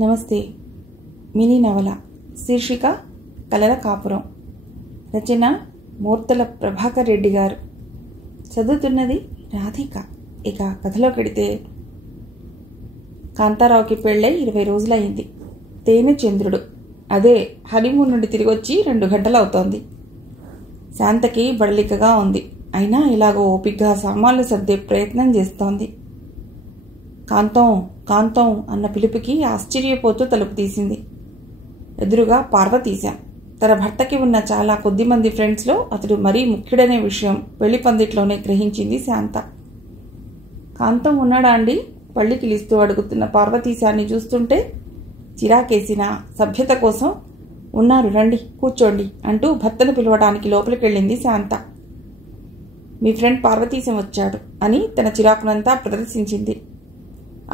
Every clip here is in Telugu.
నమస్తే. మినీ నవల శీర్షిక కలల కాపురం. రచన మూర్తల ప్రభాకర్ రెడ్డి గారు. చదువుతున్నది రాధిక. ఇక కథలోకెడితే, కాంతారావుకి పెళ్ళై 20 రోజులయ్యింది. తేనె చంద్రుడు, అదే హనీమూన్ నుండి తిరిగొచ్చి 2 గంటలు అవుతోంది. శాంతకి బడలికగా ఉంది. అయినా ఇలాగో ఓపిగ్గా సామాన్లు సర్దే ప్రయత్నం చేస్తోంది. కాంతం కాంతం అన్న పిలుపుకి ఆశ్చర్యపోతూ తలుపు తీసింది. ఎదురుగా పార్వతీశం. తన భర్తకి ఉన్న చాలా కొద్ది మంది ఫ్రెండ్స్లో అతడు మరీ ముఖ్యుడనే విషయం పెళ్లి పందిట్లోనే గ్రహించింది శాంత. కాంతం ఉన్నాడా అండి? పళ్ళి కిలిస్తూ అడుగుతున్న పార్వతీశాన్ని చూస్తుంటే చిరాకేసిన సభ్యత కోసం, ఉన్నారు రండి కూర్చోండి అంటూ భర్తను పిలవడానికి లోపలికెళ్ళింది శాంత. మీ ఫ్రెండ్ పార్వతీశం వచ్చాడు అని తన చిరాకునంతా ప్రదర్శించింది.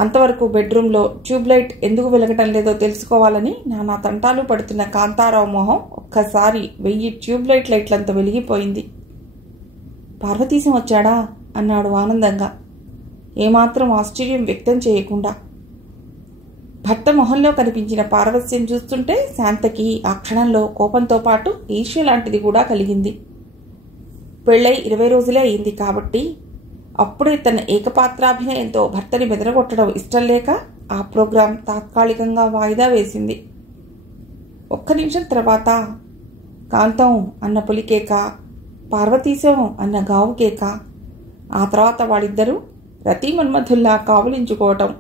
అంతవరకు బెడ్రూమ్లో ట్యూబ్లైట్ ఎందుకు వెలగటం లేదో తెలుసుకోవాలని నానా తంటాలు పడుతున్న కాంతారావు మొహం ఒక్కసారి 1000 ట్యూబ్లైట్ లైట్లంత వెలిగిపోయింది. పార్వతీశం వచ్చాడా అన్నాడు ఆనందంగా, ఏమాత్రం ఆశ్చర్యం వ్యక్తం చేయకుండా. భర్త మొహంలో కనిపించిన పారవస్యం చూస్తుంటే శాంతకి ఆ క్షణంలో కోపంతో పాటు ఈర్ష్య లాంటిది కూడా కలిగింది. పెళ్ళై 20 రోజులే అయింది కాబట్టి అప్పుడే తన ఏకపాత్రాభినయంతో భర్తని బెదరగొట్టడం ఇష్టం లేక ఆ ప్రోగ్రాం తాత్కాలికంగా వాయిదా వేసింది. 1 నిమిషం తర్వాత కాంతం అన్న పులికేక, పార్వతీశం అన్న గావు కేక, ఆ తర్వాత వాళ్ళిద్దరూ రతీ మన్మధుల్లా కావులించుకోవటం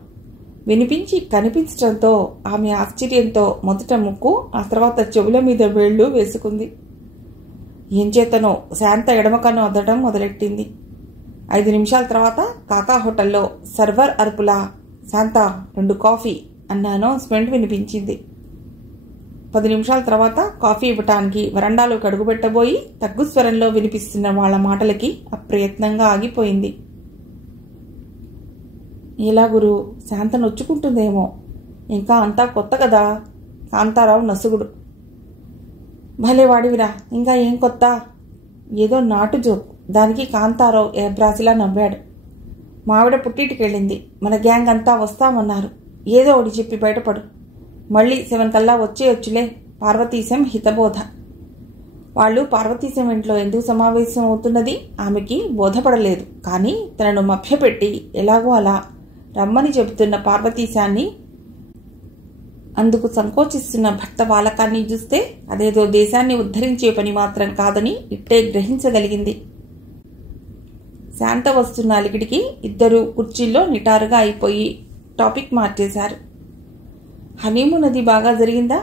వినిపించి కనిపించటంతో ఆమె ఆశ్చర్యంతో మొదట ముక్కు, ఆ తర్వాత చెవుల మీద వేళ్లు వేసుకుంది. ఏం చేతనో శాంత ఎడమకన్ను అద్దడం మొదలెట్టింది. 5 నిమిషాల తర్వాత కాకా హోటల్లో సర్వర్ అరుపులా శాంత 2 కాఫీ అన్న అనౌన్స్మెంట్ వినిపించింది. 10 నిమిషాల తర్వాత కాఫీ ఇవ్వటానికి వరండాలోకి అడుగుపెట్టబోయి తగ్గు స్వరంలో వినిపిస్తున్న వాళ్ల మాటలకి అప్రయత్నంగా ఆగిపోయింది. ఎలా గురు, శాంత నొచ్చుకుంటుందేమో, ఇంకా అంతా కొత్త కదా. కాంతారావు నసుగుడు. భలేవాడివిరా, ఇంకా ఏం కొత్త? ఏదో నాటు జోక్. దానికి కాంతారావు ఏబ్రాసిలా నవ్వాడు. మావిడ పుట్టింటికెళ్ళింది, మన గ్యాంగ్ అంతా వస్తామన్నారు. ఏదో ఒకటి చెప్పి బయటపడు. మళ్ళీ 7 కల్లా వచ్చేయొచ్చులే. పార్వతీశం హితబోధ. వాళ్ళు పార్వతీశం ఇంట్లో ఎందుకు సమావేశం అవుతున్నది ఆమెకి బోధపడలేదు. కానీ తనను మభ్యపెట్టి ఎలాగో అలా రమ్మని చెబుతున్న పార్వతీశాన్ని, అందుకు సంకోచిస్తున్న భర్త వాలకాన్ని చూస్తే అదేదో దేశాన్ని ఉద్ధరించే పని మాత్రం కాదని ఇట్టే గ్రహించగలిగింది. శాంత వస్తున్న అలికిడికి ఇద్దరు కుర్చీల్లో నిటారుగా అయిపోయి టాపిక్ మార్చేశారు. హనీమూన్ అది బాగా జరిగిందా?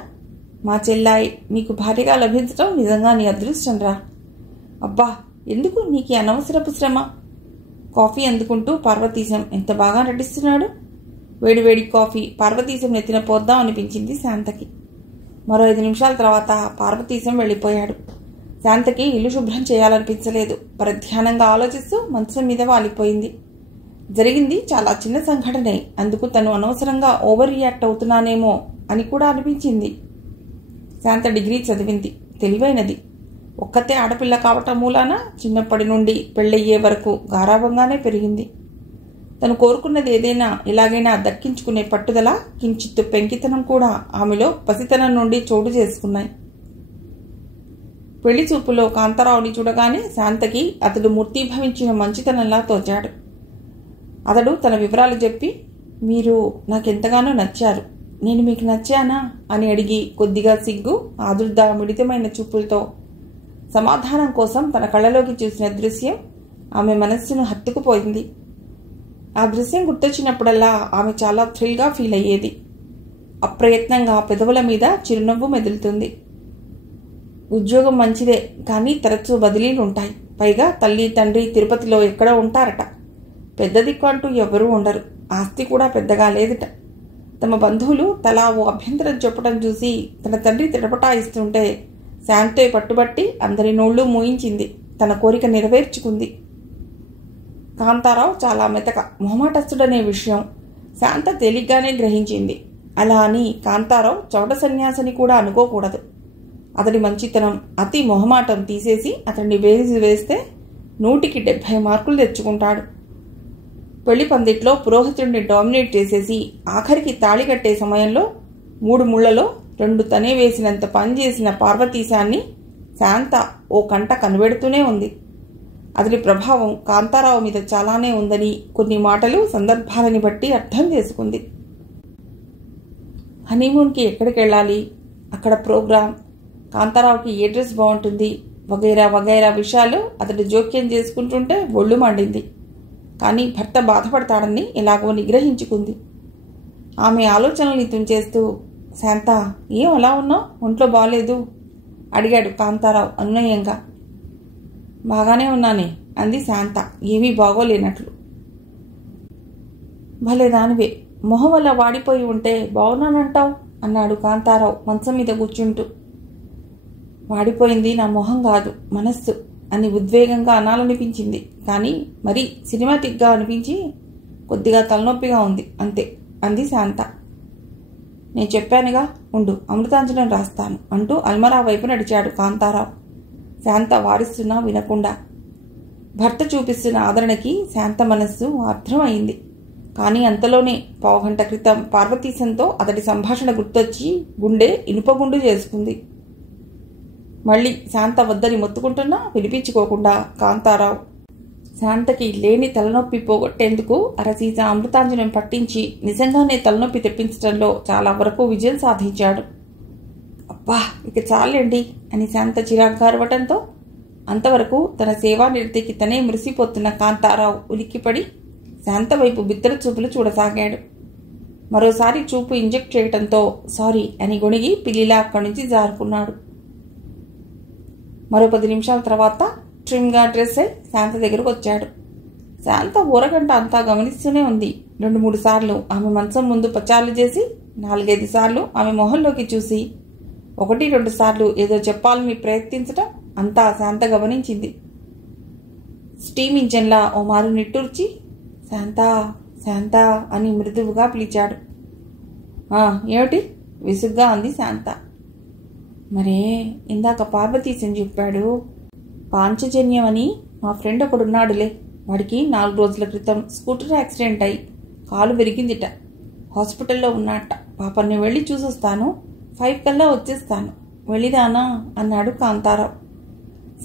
మా చెల్లాయి నీకు భార్యగా లభించటం నిజంగా నీ అదృష్టం రా. అబ్బా, ఎందుకు నీకు అనవసరపు శ్రమ? కాఫీ అందుకుంటూ పార్వతీశం ఎంత బాగా నటిస్తున్నాడు. వేడివేడి కాఫీ పార్వతీశం నెత్తిన పోద్దాం అనిపించింది శాంతకి. మరో 5 నిమిషాల తర్వాత పార్వతీశం వెళ్ళిపోయాడు. శాంతకి ఇల్లు శుభ్రం చేయాలనిపించలేదు. పరధ్యానంగా ఆలోచిస్తూ మంచం మీద వాలిపోయింది. జరిగింది చాలా చిన్న సంఘటనే, అందుకు తను అనవసరంగా ఓవర్ రియాక్ట్ అవుతున్నానేమో అని కూడా అనిపించింది. శాంత డిగ్రీ చదివింది, తెలివైనది. ఒక్కతే ఆడపిల్ల కావటం మూలాన చిన్నప్పటి నుండి పెళ్ళయ్యే వరకు గారాభంగానే పెరిగింది. తను కోరుకున్నది ఏదైనా ఎలాగైనా దక్కించుకునే పట్టుదల, కించిత్తు పెంకితనం కూడా ఆమెలో పసితనం నుండి చోటు చేసుకున్నాయి. పెళ్లి చూపులో కాంతారావుని చూడగానే శాంతకి అతడు మూర్తీభవించిన మంచితనంలా తోచాడు. అతడు తన వివరాలు చెప్పి, మీరు నాకెంతగానో నచ్చారు, నేను మీకు నచ్చానా అని అడిగి కొద్దిగా సిగ్గు, ఆదుర్ద మిళితమైన చూపులతో సమాధానం కోసం తన కళ్ళలోకి చూసిన దృశ్యం ఆమె మనస్సును హత్తుకుపోయింది. ఆ దృశ్యం గుర్తొచ్చినప్పుడల్లా ఆమె చాలా థ్రిల్గా ఫీల్ అయ్యేది. అప్రయత్నంగా పెదవుల మీద చిరునవ్వు మెదులుతుంది. ఉద్యోగం మంచిదే, కానీ తరచూ బదిలీలుంటాయి. పైగా తల్లి తండ్రి తిరుపతిలో ఎక్కడో ఉంటారట. పెద్ద దిక్కు అంటూ ఎవరూ ఉండరు. ఆస్తి కూడా పెద్దగా లేదట. తమ బంధువులు తలా ఓ అభ్యంతరం చెప్పడం చూసి తన తండ్రి తిడపటాయిస్తుంటే శాంతే పట్టుబట్టి అందరి నోళ్లు మూయించింది. తన కోరిక నెరవేర్చుకుంది. కాంతారావు చాలా మెతక, మొహమాటస్తుడనే విషయం శాంత తేలిగ్గానే గ్రహించింది. అలా అని కాంతారావు చౌట సన్యాసిని కూడా అనుకోకూడదు. అతడి మంచితనం, అతి మొహమాటం తీసేసి అతన్ని వేసి వేస్తే 100కి 70 మార్కులు తెచ్చుకుంటాడు. పెళ్లి పందిట్లో పురోహితుడిని డామినేట్ చేసేసి ఆఖరికి తాళి కట్టే సమయంలో 3 ముళ్లలో 2 తనే వేసినంత పనిచేసిన పార్వతీశాన్ని శాంత ఓ కంట కనిపెడుతూనే ఉంది. అతడి ప్రభావం కాంతారావు మీద చాలానే ఉందని కొన్ని మాటలు సందర్భాలని బట్టి అర్థం చేసుకుంది. హనీమూన్కి ఎక్కడికి వెళ్ళాలి, అక్కడ ప్రోగ్రాం, కాంతారావుకి ఏ డ్రెస్ బాగుంటుంది వగైరా వగైరా విషయాలు అతడు జోక్యం చేసుకుంటుంటే ఒళ్ళు మండింది. కానీ భర్త బాధపడతాడని ఎలాగో నిగ్రహించుకుంది. ఆమె ఆలోచనల్ని తుంచేస్తూ, శాంత ఏం అలా ఉన్నావు, ఒంట్లో బాగలేదు అడిగాడు కాంతారావు అనునయంగా. బాగానే ఉన్నానే అంది శాంత ఏమీ బాగోలేనట్లు. భలే దానివే, మొహం వల్ల వాడిపోయి ఉంటే బాగున్నానంటావు అన్నాడు కాంతారావు మంచం మీద కూర్చుంటూ. వాడిపోయింది నా మొహం కాదు, మనస్సు అని ఉద్వేగంగా అనాలనిపించింది. కానీ మరీ సినిమాటిక్గా అనిపించి కొద్దిగా తలనొప్పిగా ఉంది అంతే అంది శాంత. నేను చెప్పానుగా, ఉండు అమృతాంజనం రాస్తాను అంటూ అల్మరా వైపు నడిచాడు కాంతారావు. శాంత వారిస్తున్నా వినకుండా. భర్త చూపిస్తున్న ఆదరణకి శాంత మనస్సు అర్థమైంది. కానీ అంతలోనే పావుగంట క్రితం పార్వతీశంతో అతడి సంభాషణ గుర్తొచ్చి గుండె ఇనుపగుండు చేసుకుంది. మళ్ళీ శాంత వద్దని మొత్తుకుంటున్నా వినిపించుకోకుండా కాంతారావు శాంతకి లేని తలనొప్పి పోగొట్టేందుకు అరసీసా అమృతాంజనం పట్టించి నిజంగానే తలనొప్పి తెప్పించడంలో చాలా వరకు విజయం సాధించాడు. అబ్బా ఇక చాలండి అని శాంత చిరాగ్గా అరవటంతో అంతవరకు తన సేవా నిరతికి తనే మురిసిపోతున్న కాంతారావు ఉలిక్కిపడి శాంత వైపు బిత్తర చూపులు చూడసాగాడు. మరోసారి చూపు ఇంజెక్ట్ చేయటంతో సారీ అని గొణిగి పిల్లిలా అక్కడి నుంచి జారుకున్నాడు. మరో 10 నిమిషాల తర్వాత ట్రిమ్గా డ్రెస్ అయి శాంత దగ్గరకు వచ్చాడు. శాంత ఊరగంట అంతా గమనిస్తూనే ఉంది. 2-3 సార్లు ఆమె మంచం ముందు పచార్లు చేసి 4-5 సార్లు ఆమె మొహంలోకి చూసి 1-2 సార్లు ఏదో చెప్పాలని ప్రయత్నించటం అంతా శాంత గమనించింది. స్టీమ్ ఇంజన్లా ఓ మారు నిట్టూర్చి శాంత శాంత అని మృదువుగా పిలిచాడు. ఏమిటి విసుగ్గా అంది శాంత. మరే ఇందాక పార్వతీశం చెప్పాడు, పాంచజన్యం అని మా ఫ్రెండ్ ఒకడున్నాడులే, వాడికి 4 రోజుల క్రితం స్కూటర్ యాక్సిడెంట్ అయి కాలు విరిగిందిట, హాస్పిటల్లో ఉన్నట్ట. పాపని వెళ్ళి చూసొస్తాను, 5 కల్లా వచ్చేస్తాను, వెళ్ళిదానా అన్నాడు కాంతారావు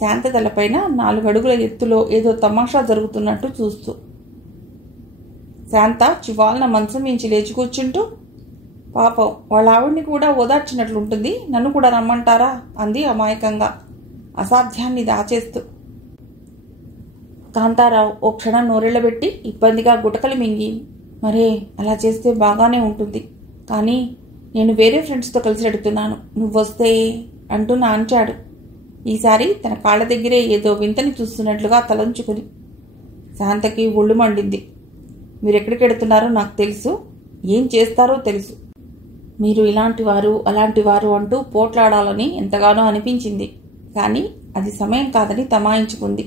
శాంత తలపైన 4 అడుగుల ఎత్తులో ఏదో తమాషా జరుగుతున్నట్టు చూస్తూ. శాంత చివాలన మంచం మించి లేచి కూర్చుంటూ, పాపం వాళ్ళ ఆవిడ్ని కూడా ఓదార్చినట్లుంటుంది, నన్ను కూడా రమ్మంటారా అంది అమాయకంగా అసాధ్యాన్ని దాచేస్తూ. కాంతారావు ఓ క్షణం నోరెళ్లబెట్టి ఇబ్బందిగా గుటకలు మింగి, మరే అలా చేస్తే బాగానే ఉంటుంది, కానీ నేను వేరే ఫ్రెండ్స్తో కలిసి వెడుతున్నాను, నువ్వొస్తే అంటూ నాంచాడు. ఈసారి తన కాళ్ళ దగ్గరే ఏదో వింతని చూస్తున్నట్లుగా తలంచుకుని. శాంతకి ఒళ్ళు మండింది. మీరెక్కడికి వెడుతున్నారో నాకు తెలుసు, ఏం చేస్తారో తెలుసు, మీరు ఇలాంటివారు అలాంటివారు అంటూ పోట్లాడాలని ఎంతగానో అనిపించింది. కానీ అది సమయం కాదని తమాయించుకుంది.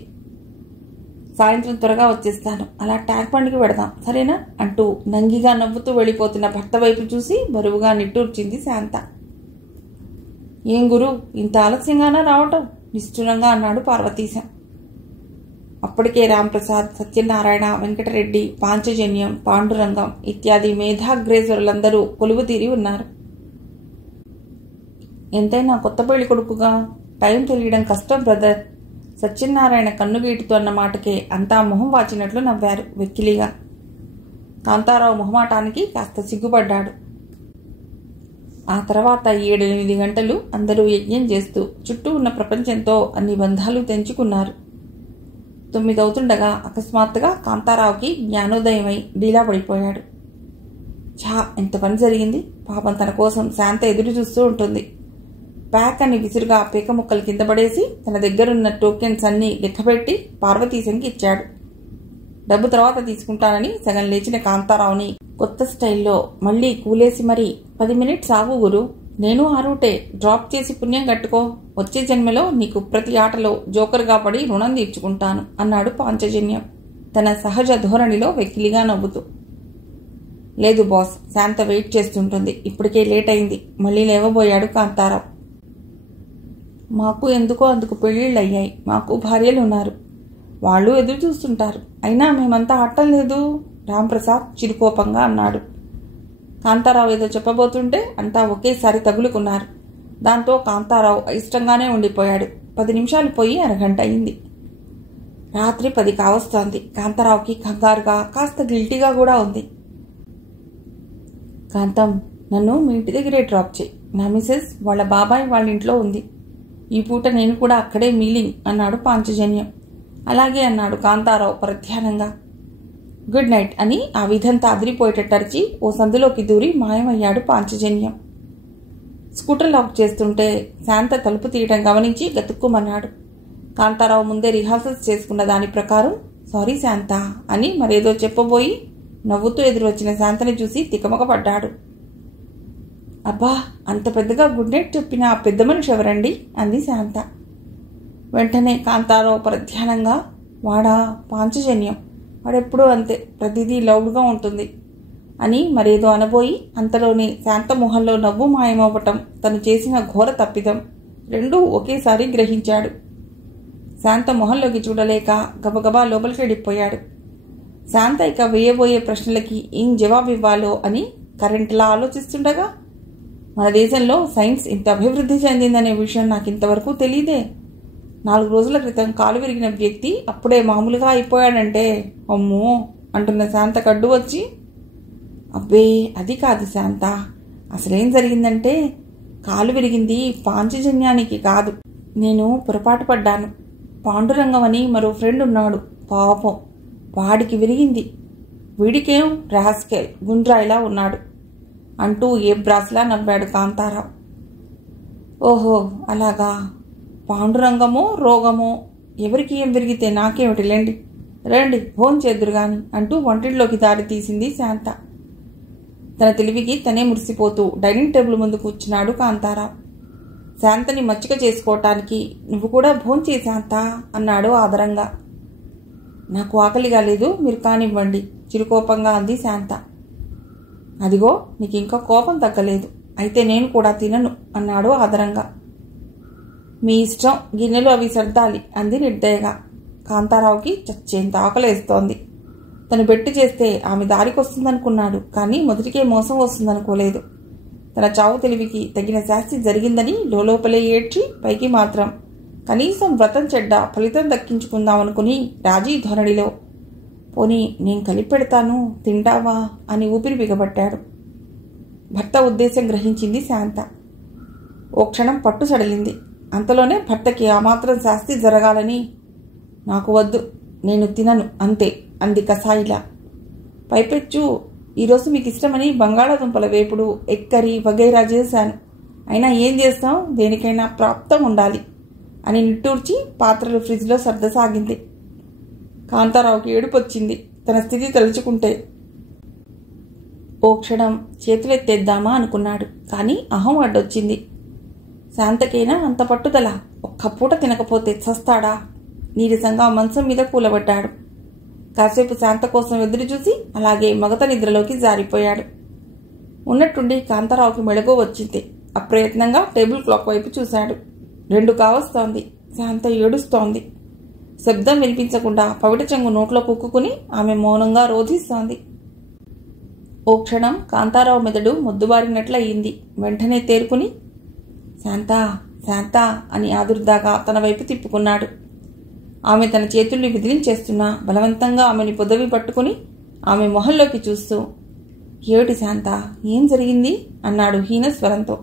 సాయంత్రం త్వరగా వచ్చేస్తాను, అలా ట్యాంక్ బండికి వెడదాం సరేనా అంటూ నంగిగా నవ్వుతూ వెళ్ళిపోతున్న భర్త వైపు చూసి బరువుగా నిట్టూర్చింది శాంత. ఏం గురు ఇంత ఆలస్యంగానా రావటం నిష్ఠురంగా అన్నాడు పార్వతీశం. అప్పటికే రాంప్రసాద్, సత్యనారాయణ, వెంకటరెడ్డి, పాంచజన్యం, పాండురంగం ఇత్యాది మేధాగ్రేసరులందరూ కొలువు తీరి ఉన్నారు. ఎంతైనా కొత్త పెళ్లి కొడుకుగా టైం తెలియడం కష్టం బ్రదర్, సత్యనారాయణ కన్నుగీటుతో అన్న మాటకే అంతా మొహం వాచినట్లు నవ్వారు వెక్కిలిగా. కాంతారావు మొహమాటానికి కాస్త సిగ్గుపడ్డాడు. ఆ తర్వాత 7-8 గంటలు అందరూ యజ్ఞం చేస్తూ చుట్టూ ఉన్న ప్రపంచంతో అన్ని బంధాలు తెంచుకున్నారు. 9 అవుతుండగా అకస్మాత్తుగా కాంతారావుకి జ్ఞానోదయమై డీలా పడిపోయాడు. ఎంత పని జరిగింది, పాపం తన కోసం శాంత ఎదురు చూస్తూ ఉంటుంది. ప్యాక్ అని విసురుగా పీక ముక్కలు కింద పడేసి తన దగ్గరున్న టోకెన్స్ అన్నీ లెక్కపెట్టి పార్వతీశంకి ఇచ్చాడు. డబ్బు తర్వాత తీసుకుంటానని సగం లేచిన కాంతారావుని కొత్త స్టైల్లో మళ్లీ కూలేసి మరీ 10 మినిట్స్ ఆగు గురు, నేను ఆ రూటే డ్రాప్ చేసి పుణ్యం కట్టుకో, వచ్చే జన్మలో నీకు ప్రతి ఆటలో జోకర్గా పడి రుణం తీర్చుకుంటాను అన్నాడు పాంచజన్యం తన సహజ ధోరణిలో వెకిలిగా నవ్వుతూ. లేదు బాస్, శాంత వెయిట్ చేస్తుంటుంది, ఇప్పటికే లేట్ అయింది మళ్ళీ లేవబోయాడు కాంతారావు. మాకు ఎందుకో అందుకు పెళ్లిళ్ళు అయ్యాయి, మాకు భార్యలు ఉన్నారు, వాళ్ళు ఎదురు చూస్తుంటారు, అయినా మేమంతా ఆటం లేదు రాంప్రసాద్ చిరుకోపంగా అన్నాడు. కాంతారావు ఏదో చెప్పబోతుంటే అంతా ఒకేసారి తగులుకున్నారు. దాంతో కాంతారావు అయిష్టంగానే ఉండిపోయాడు. 10 నిమిషాలు పోయి అరగంట అయింది. రాత్రి 10 కావస్తోంది. కాంతారావుకి కంగారుగా, కాస్త గిల్టీగా కూడా ఉంది. కాంతం, నన్ను మీ ఇంటి దగ్గరే డ్రాప్ చేయి. నా మిసెస్ వాళ్ళ బాబాయ్ వాళ్ళ ఇంట్లో ఉంది. ఈ పూట నేను కూడా అక్కడే మీలింగ్ అన్నాడు పాంచజన్యం. అలాగే అన్నాడు కాంతారావు ప్రధ్యానంగా. గుడ్ నైట్ అని ఆ విధంతా అదిరిపోయేటట్టరిచి ఓ సందులోకి దూరి మాయమయ్యాడు పాంచజన్యం. స్కూటర్ లాక్ చేస్తుంటే శాంత తలుపు తీయడం గమనించి గతుక్కుమన్నాడు. కాంతారావు ముందే రిహార్సల్స్ చేసుకున్న దాని ప్రకారం సారీ శాంత అని మరేదో చెప్పబోయి నవ్వుతూ ఎదురొచ్చిన శాంతని చూసి తికమకపడ్డాడు. అబ్బా, అంత పెద్దగా గుడ్ నైట్ చెప్పిన ఆ పెద్ద మనిషి ఎవరండి అంది శాంత. వెంటనే కాంతారావు ప్రధ్యానంగా, వాడా పాంచజన్యం, వాడెప్పుడూ అంతే, ప్రతిదీ లౌడ్గా ఉంటుంది అని మరేదో అనబోయి అంతలోనే శాంత మొహంలో నవ్వు మాయమవ్వటం, తను చేసిన ఘోర తప్పిదం రెండూ ఒకేసారి గ్రహించాడు. శాంత మొహంలోకి చూడలేక గబగబా లోపలికి వెళ్ళిపోయాడు. శాంత ఇక వేయబోయే ప్రశ్నలకి ఏం జవాబివ్వాలో అని కరెంట్లా ఆలోచిస్తుండగా, మన దేశంలో సైన్స్ ఇంత అభివృద్ధి చెందిందనే విషయం నాకు ఇంతవరకు తెలియదే. 4 రోజుల క్రితం కాలు విరిగిన వ్యక్తి అప్పుడే మామూలుగా అయిపోయాడంటే అమ్మో అంటున్న శాంత కడ్డు వచ్చి, అబ్బే అది కాదు శాంత, అసలేం జరిగిందంటే కాలు విరిగింది పాంచజన్యానికి కాదు. నేను పొరపాటు పడ్డాను. పాండురంగం అని మరో ఫ్రెండ్ ఉన్నాడు, పాపం వాడికి విరిగింది. వీడికేం రాస్కెల్ గుండ్రాయిలా ఉన్నాడు అంటూ ఏ బ్రాస్లా నవ్వాడు కాంతారావు. ఓహో అలాగా, పాండురంగమో రోగమో ఎవరికి ఏం విరిగితే నాకేమిటిలేండి, రండి భోంచేద్దురు గాని అంటూ వంటింట్లోకి దారి తీసింది శాంత. తన తెలివికి తనే మురిసిపోతూ డైనింగ్ టేబుల్ ముందు కూర్చున్నాడు కాంతారావు. శాంతని మచ్చిక చేసుకోవటానికి నువ్వు కూడా భోంచే శాంత అన్నాడు ఆదరంగా. నాకు ఆకలిగా లేదు, మీరు కానివ్వండి చిరుకోపంగా అంది శాంత. అదిగో నీకు ఇంకా కోపం తగ్గలేదు, అయితే నేను కూడా తినను అన్నాడు ఆదరంగా. మీ ఇష్టం, గిన్నెలు అవి సర్దాలి అంది నిర్దయగా. కాంతారావుకి చచ్చేంత ఆకలేస్తోంది. తను బెట్టు చేస్తే ఆమె దారికొస్తుందనుకున్నాడు, కానీ మొదటికే మోసం వస్తుందనుకోలేదు. తన చావు తెలివికి తగిన శాస్తి జరిగిందని లోపలే ఏడ్చి, పైకి మాత్రం కనీసం వ్రతం చెడ్డ ఫలితం దక్కించుకుందామనుకుని రాజీ ధోరణిలో, పోనీ నేను కలిపెడతాను తింటావా అని ఊపిరి బిగబట్టాడు. భర్త ఉద్దేశం గ్రహించింది శాంత. ఓ క్షణం పట్టు సడలింది. అంతలోనే భర్తకి ఆ మాత్రం శాస్తి జరగాలని, నాకు వద్దు, నేను తినను అంతే అంది కసాయిలా. పైపెచ్చు ఈరోజు మీకు ఇష్టమని బంగాళాదుంపల వేపుడు, ఎగ్ కర్రీ వగైరా చేశాను. అయినా ఏం చేస్తాం, దేనికైనా ప్రాప్తం ఉండాలి అని నిట్టూర్చి పాత్రలు ఫ్రిడ్జ్లో సర్దసాగింది. కాంతారావుకి ఏడుపొచ్చింది తన స్థితి తలుచుకుంటే. ఓ క్షణం చేతులెత్తేద్దామా అనుకున్నాడు, కానీ అహం అడ్డొచ్చింది. శాంతకైనా అంత పట్టుదల, ఒక్క పూట తినకపోతే చస్తాడా? నీరసంగా మంచం మీద కూలబడ్డాడు. కాసేపు శాంత కోసం ఎదురు చూసి అలాగే మగత నిద్రలోకి జారిపోయాడు. ఉన్నట్టుండి కాంతారావుకి మెళకువ వచ్చింది. అప్రయత్నంగా టేబుల్ క్లాక్ వైపు చూశాడు. 2 కావస్తోంది. శాంత ఏడుస్తోంది. శబ్దం వినిపించకుండా పవిట చెంగు నోట్లో కుక్కుని ఆమె మౌనంగా రోధిస్తోంది. ఓ క్షణం కాంతారావు మెదడు మొద్దుబారినట్లయింది. వెంటనే తేరుకుని శాంత శాంత అని ఆదుర్దాగా తన వైపు తిప్పుకున్నాడు. ఆమె తన చేతుల్ని విదిలించేస్తున్నా బలవంతంగా ఆమెని పొదవి పట్టుకుని ఆమె మొహంలోకి చూస్తూ, ఏమిటి శాంత, ఏం జరిగింది అన్నాడు హీనస్వరంతో.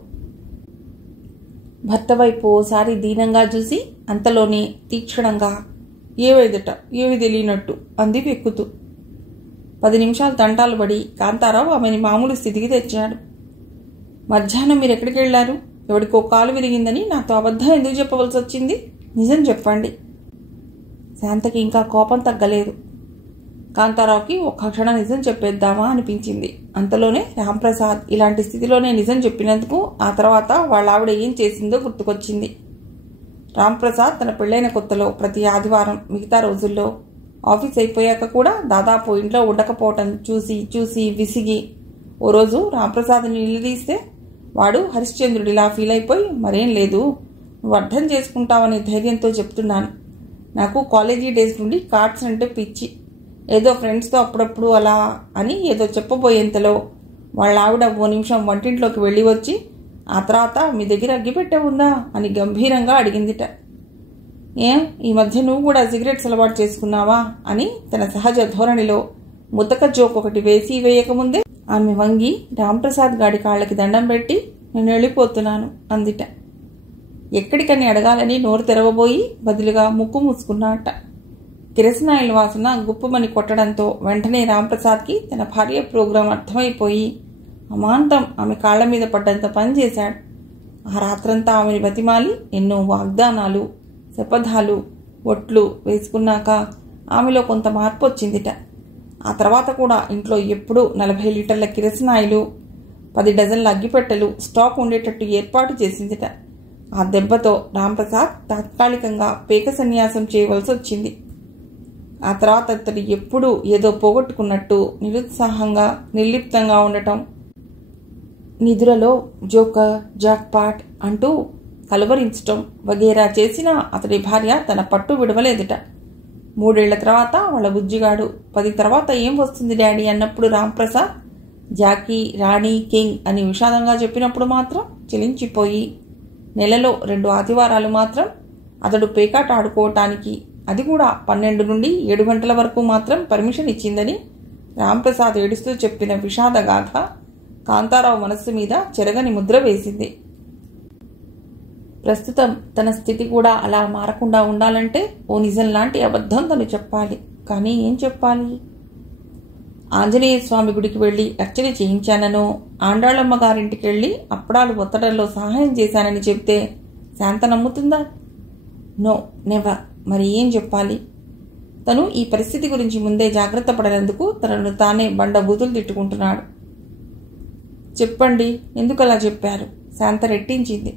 భర్త వైపు ఓసారి దీనంగా చూసి అంతలోనే తీక్షణంగా, ఏవేదట ఏవి తెలియనట్టు అంది వెక్కుతూ. 10 నిమిషాలు తంటాలు పడి కాంతారావు ఆమెని మామూలు స్థితికి తెచ్చాడు. మధ్యాహ్నం మీరు ఎక్కడికి వెళ్లారు? ఎవడికో కాలు విరిగిందని నాతో అబద్ధం ఎందుకు చెప్పవలసి వచ్చింది? నిజం చెప్పండి. శాంతకి ఇంకా కోపం తగ్గలేదు. కాంతారావుకి ఒక్క క్షణం నిజం చెప్పేద్దామా అనిపించింది. అంతలోనే రాంప్రసాద్ ఇలాంటి స్థితిలోనే నిజం చెప్పినందుకు ఆ తర్వాత వాళ్ళ ఆవిడ ఏం చేసిందో గుర్తుకొచ్చింది. రాంప్రసాద్ తన పెళ్లైన కొత్తలో ప్రతి ఆదివారం, మిగతా రోజుల్లో ఆఫీస్ అయిపోయాక కూడా దాదాపు ఇంట్లో ఉండకపోవటం చూసి చూసి విసిగి ఓ రోజు రాంప్రసాద్ని నిలదీస్తే వాడు హరిశ్చంద్రుడిలా ఫీల్ అయిపోయి, మరేం లేదు, నువ్వు అర్థం చేసుకుంటావనే ధైర్యంతో చెప్తున్నాను. నాకు కాలేజీ డేస్ నుండి కార్డ్స్ అంటే పిచ్చి. ఏదో ఫ్రెండ్స్తో అప్పుడప్పుడు అలా అని ఏదో చెప్పబోయేంతలో వాళ్ళ ఆవిడ ఓ నిమిషం వంటింట్లోకి వెళ్ళి వచ్చి ఆ తర్వాత మీ దగ్గర అగ్గిపెట్టె ఉందా అని గంభీరంగా అడిగిందిట. ఏం ఈ మధ్య నువ్వు కూడా సిగరెట్స్ అలవాటు చేసుకున్నావా అని తన సహజ ధోరణిలో ముతక జోక్ ఒకటి వేసి వేయకముందే ఆమె వంగి రాంప్రసాద్ గాడి కాళ్ళకి దండం పెట్టి నేను వెళ్ళిపోతున్నాను అందిట. ఎక్కడికని అడగాలని నోరు తెరవబోయి బదులుగా ముక్కు మూసుకున్నట్ట. కిరసనాయిల వాసన గుప్పుమని కొట్టడంతో వెంటనే రాంప్రసాద్కి తన భార్య ప్రోగ్రాం అర్థమైపోయి అమాంతం ఆమె కాళ్ల మీద పడ్డంత పని చేశాడు. ఆ రాత్రంతా ఆమెని బతిమాలి ఎన్నో వాగ్దానాలు శపథాలు ఒట్లు వేసుకున్నాక ఆమెలో కొంత మార్పు వచ్చిందిట. ఆ తర్వాత కూడా ఇంట్లో ఎప్పుడూ 40 లీటర్ల కిరసనాయిలు 10 డజన్ల అగ్గిపెట్టెలు స్టాక్ ఉండేటట్టు ఏర్పాటు చేసిందిట. ఆ దెబ్బతో రాంప్రసాద్ తాత్కాలికంగా పేక సన్యాసం చేయవలసి వచ్చింది. ఆ తర్వాత అతడు ఎప్పుడూ ఏదో పోగొట్టుకున్నట్టు నిరుత్సాహంగా నిర్లిప్తంగా ఉండటం, నిద్రలో జోకర్ జాక్పాట్ అంటూ కలవరించటం వగేరా చేసినా అతడి భార్య తన పట్టు విడవలేదుట. 3 ఏళ్ల తర్వాత వాళ్ళ బుజ్జిగాడు 10 తర్వాత ఏం వస్తుంది డాడీ అన్నప్పుడు రాంప్రసాద్ జాకీ రాణి కింగ్ అని విషాదంగా చెప్పినప్పుడు మాత్రం చెలించిపోయి నెలలో 2 ఆదివారాలు మాత్రం అతడు పేకాట ఆడుకోవటానికి, అది కూడా 12 నుండి 7 గంటల వరకు మాత్రం పర్మిషన్ ఇచ్చిందని రాంప్రసాద్ ఏడుస్తూ చెప్పిన విషాదగాథ కాంతారావు మనస్సు మీద చెరగని ముద్ర వేసింది. ప్రస్తుతం తన స్థితి కూడా అలా మారకుండా ఉండాలంటే ఓ నిజం లాంటి అబద్ధం తను చెప్పాలి. కానీ ఏం చెప్పాలి? ఆంజనేయ స్వామి గుడికి వెళ్ళి అర్చన చేయించాననో, ఆండాళమ్మ గారింటికి వెళ్ళి అప్పడాలు ఒత్తడంలో సహాయం చేశానని చెప్తే శాంత నమ్ముతుందా? No, never. మరి ఏం చెప్పాలి? తను ఈ పరిస్థితి గురించి ముందే జాగ్రత్త పడినందుకు తనను తానే బండ బూతులు తిట్టుకుంటున్నాడు. చెప్పండి, ఎందుకలా చెప్పారు? శాంత రెట్టించింది.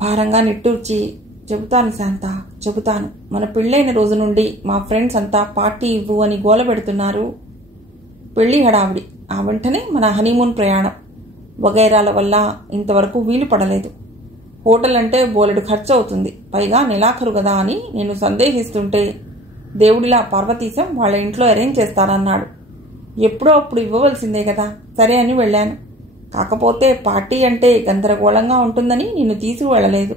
భారంగా నిట్టూర్చి చెబుతాను శాంత, చెబుతాను. మన పెళ్ళైన రోజు నుండి మా ఫ్రెండ్స్ అంతా పార్టీ ఇవ్వు అని గోల పెడుతున్నారు. పెళ్లి హడావిడి, ఆ వెంటనే మన హనీమూన్ ప్రయాణం వగైరాల వల్ల ఇంతవరకు వీలు పడలేదు. హోటల్ అంటే బోలెడు ఖర్చు అవుతుంది, పైగా నెలాఖరు కదా అని నేను సందేహిస్తుంటే దేవుడిలా పార్వతీశం వాళ్ళ ఇంట్లో అరేంజ్ చేస్తానన్నాడు. ఎప్పుడో అప్పుడు ఇవ్వవలసిందే కదా, సరే అని వెళ్ళాను. కాకపోతే పార్టీ అంటే గందరగోళంగా ఉంటుందని నిన్ను తీసుకువెళ్ళలేదు.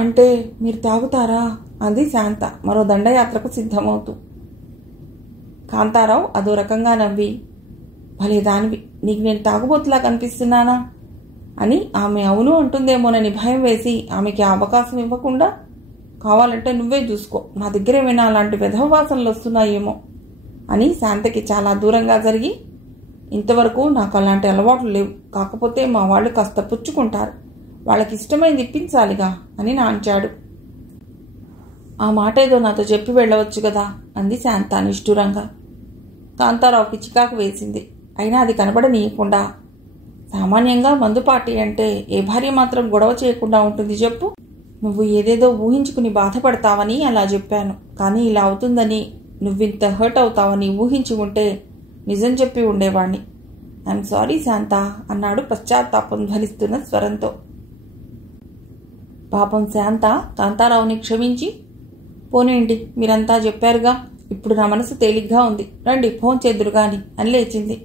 అంటే మీరు తాగుతారా అంది శాంత మరో దండయాత్రకు సిద్ధమవుతూ. కాంతారావు అదో రకంగా నవ్వి, భలే దానివి, నీకు నేను తాగుబోతులా కనిపిస్తున్నానా అని ఆమె అవును అంటుందేమోనని భయం వేసి ఆమెకి ఆ అవకాశం ఇవ్వకుండా, కావాలంటే నువ్వే చూసుకో, నా దగ్గర ఏమైనా అలాంటి వెధవాసనలు వస్తున్నాయేమో అని శాంతకి చాలా దూరంగా జరిగి, ఇంతవరకు నాకు అలాంటి అలవాట్లు లేవు, కాకపోతే మా వాళ్ళు కాస్త పుచ్చుకుంటారు, వాళ్ళకి ఇష్టమైంది ఇప్పించాలిగా అని నాంచాడు. ఆ మాట ఏదో నాతో చెప్పి వెళ్ళవచ్చు కదా అంది శాంత నిష్ఠూరంగా. కాంతారావుకి చికాకు వేసింది. అయినా అది కనబడనీయకుండా, సామాన్యంగా మందు పార్టీ అంటే ఏ భార్య మాత్రం గొడవ చేయకుండా ఉంటుంది చెప్పు? నువ్వు ఏదేదో ఊహించుకుని బాధపడతావని అలా చెప్పాను, కానీ ఇలా అవుతుందని, నువ్వింత హర్ట్ అవుతావని ఊహించి ఉంటే నిజం చెప్పి ఉండేవాణ్ణి. ఐఎమ్ సారీ శాంత అన్నాడు పశ్చాత్తాపం ధ్వనిస్తున్న స్వరంతో. పాపం శాంత కాంతారావుని క్షమించి, పోనేంటి, మీరంతా చెప్పారుగా, ఇప్పుడు నా మనసు తేలిగ్గా ఉంది, రండి ఫోన్ చేద్దురుగాని అని లేచింది.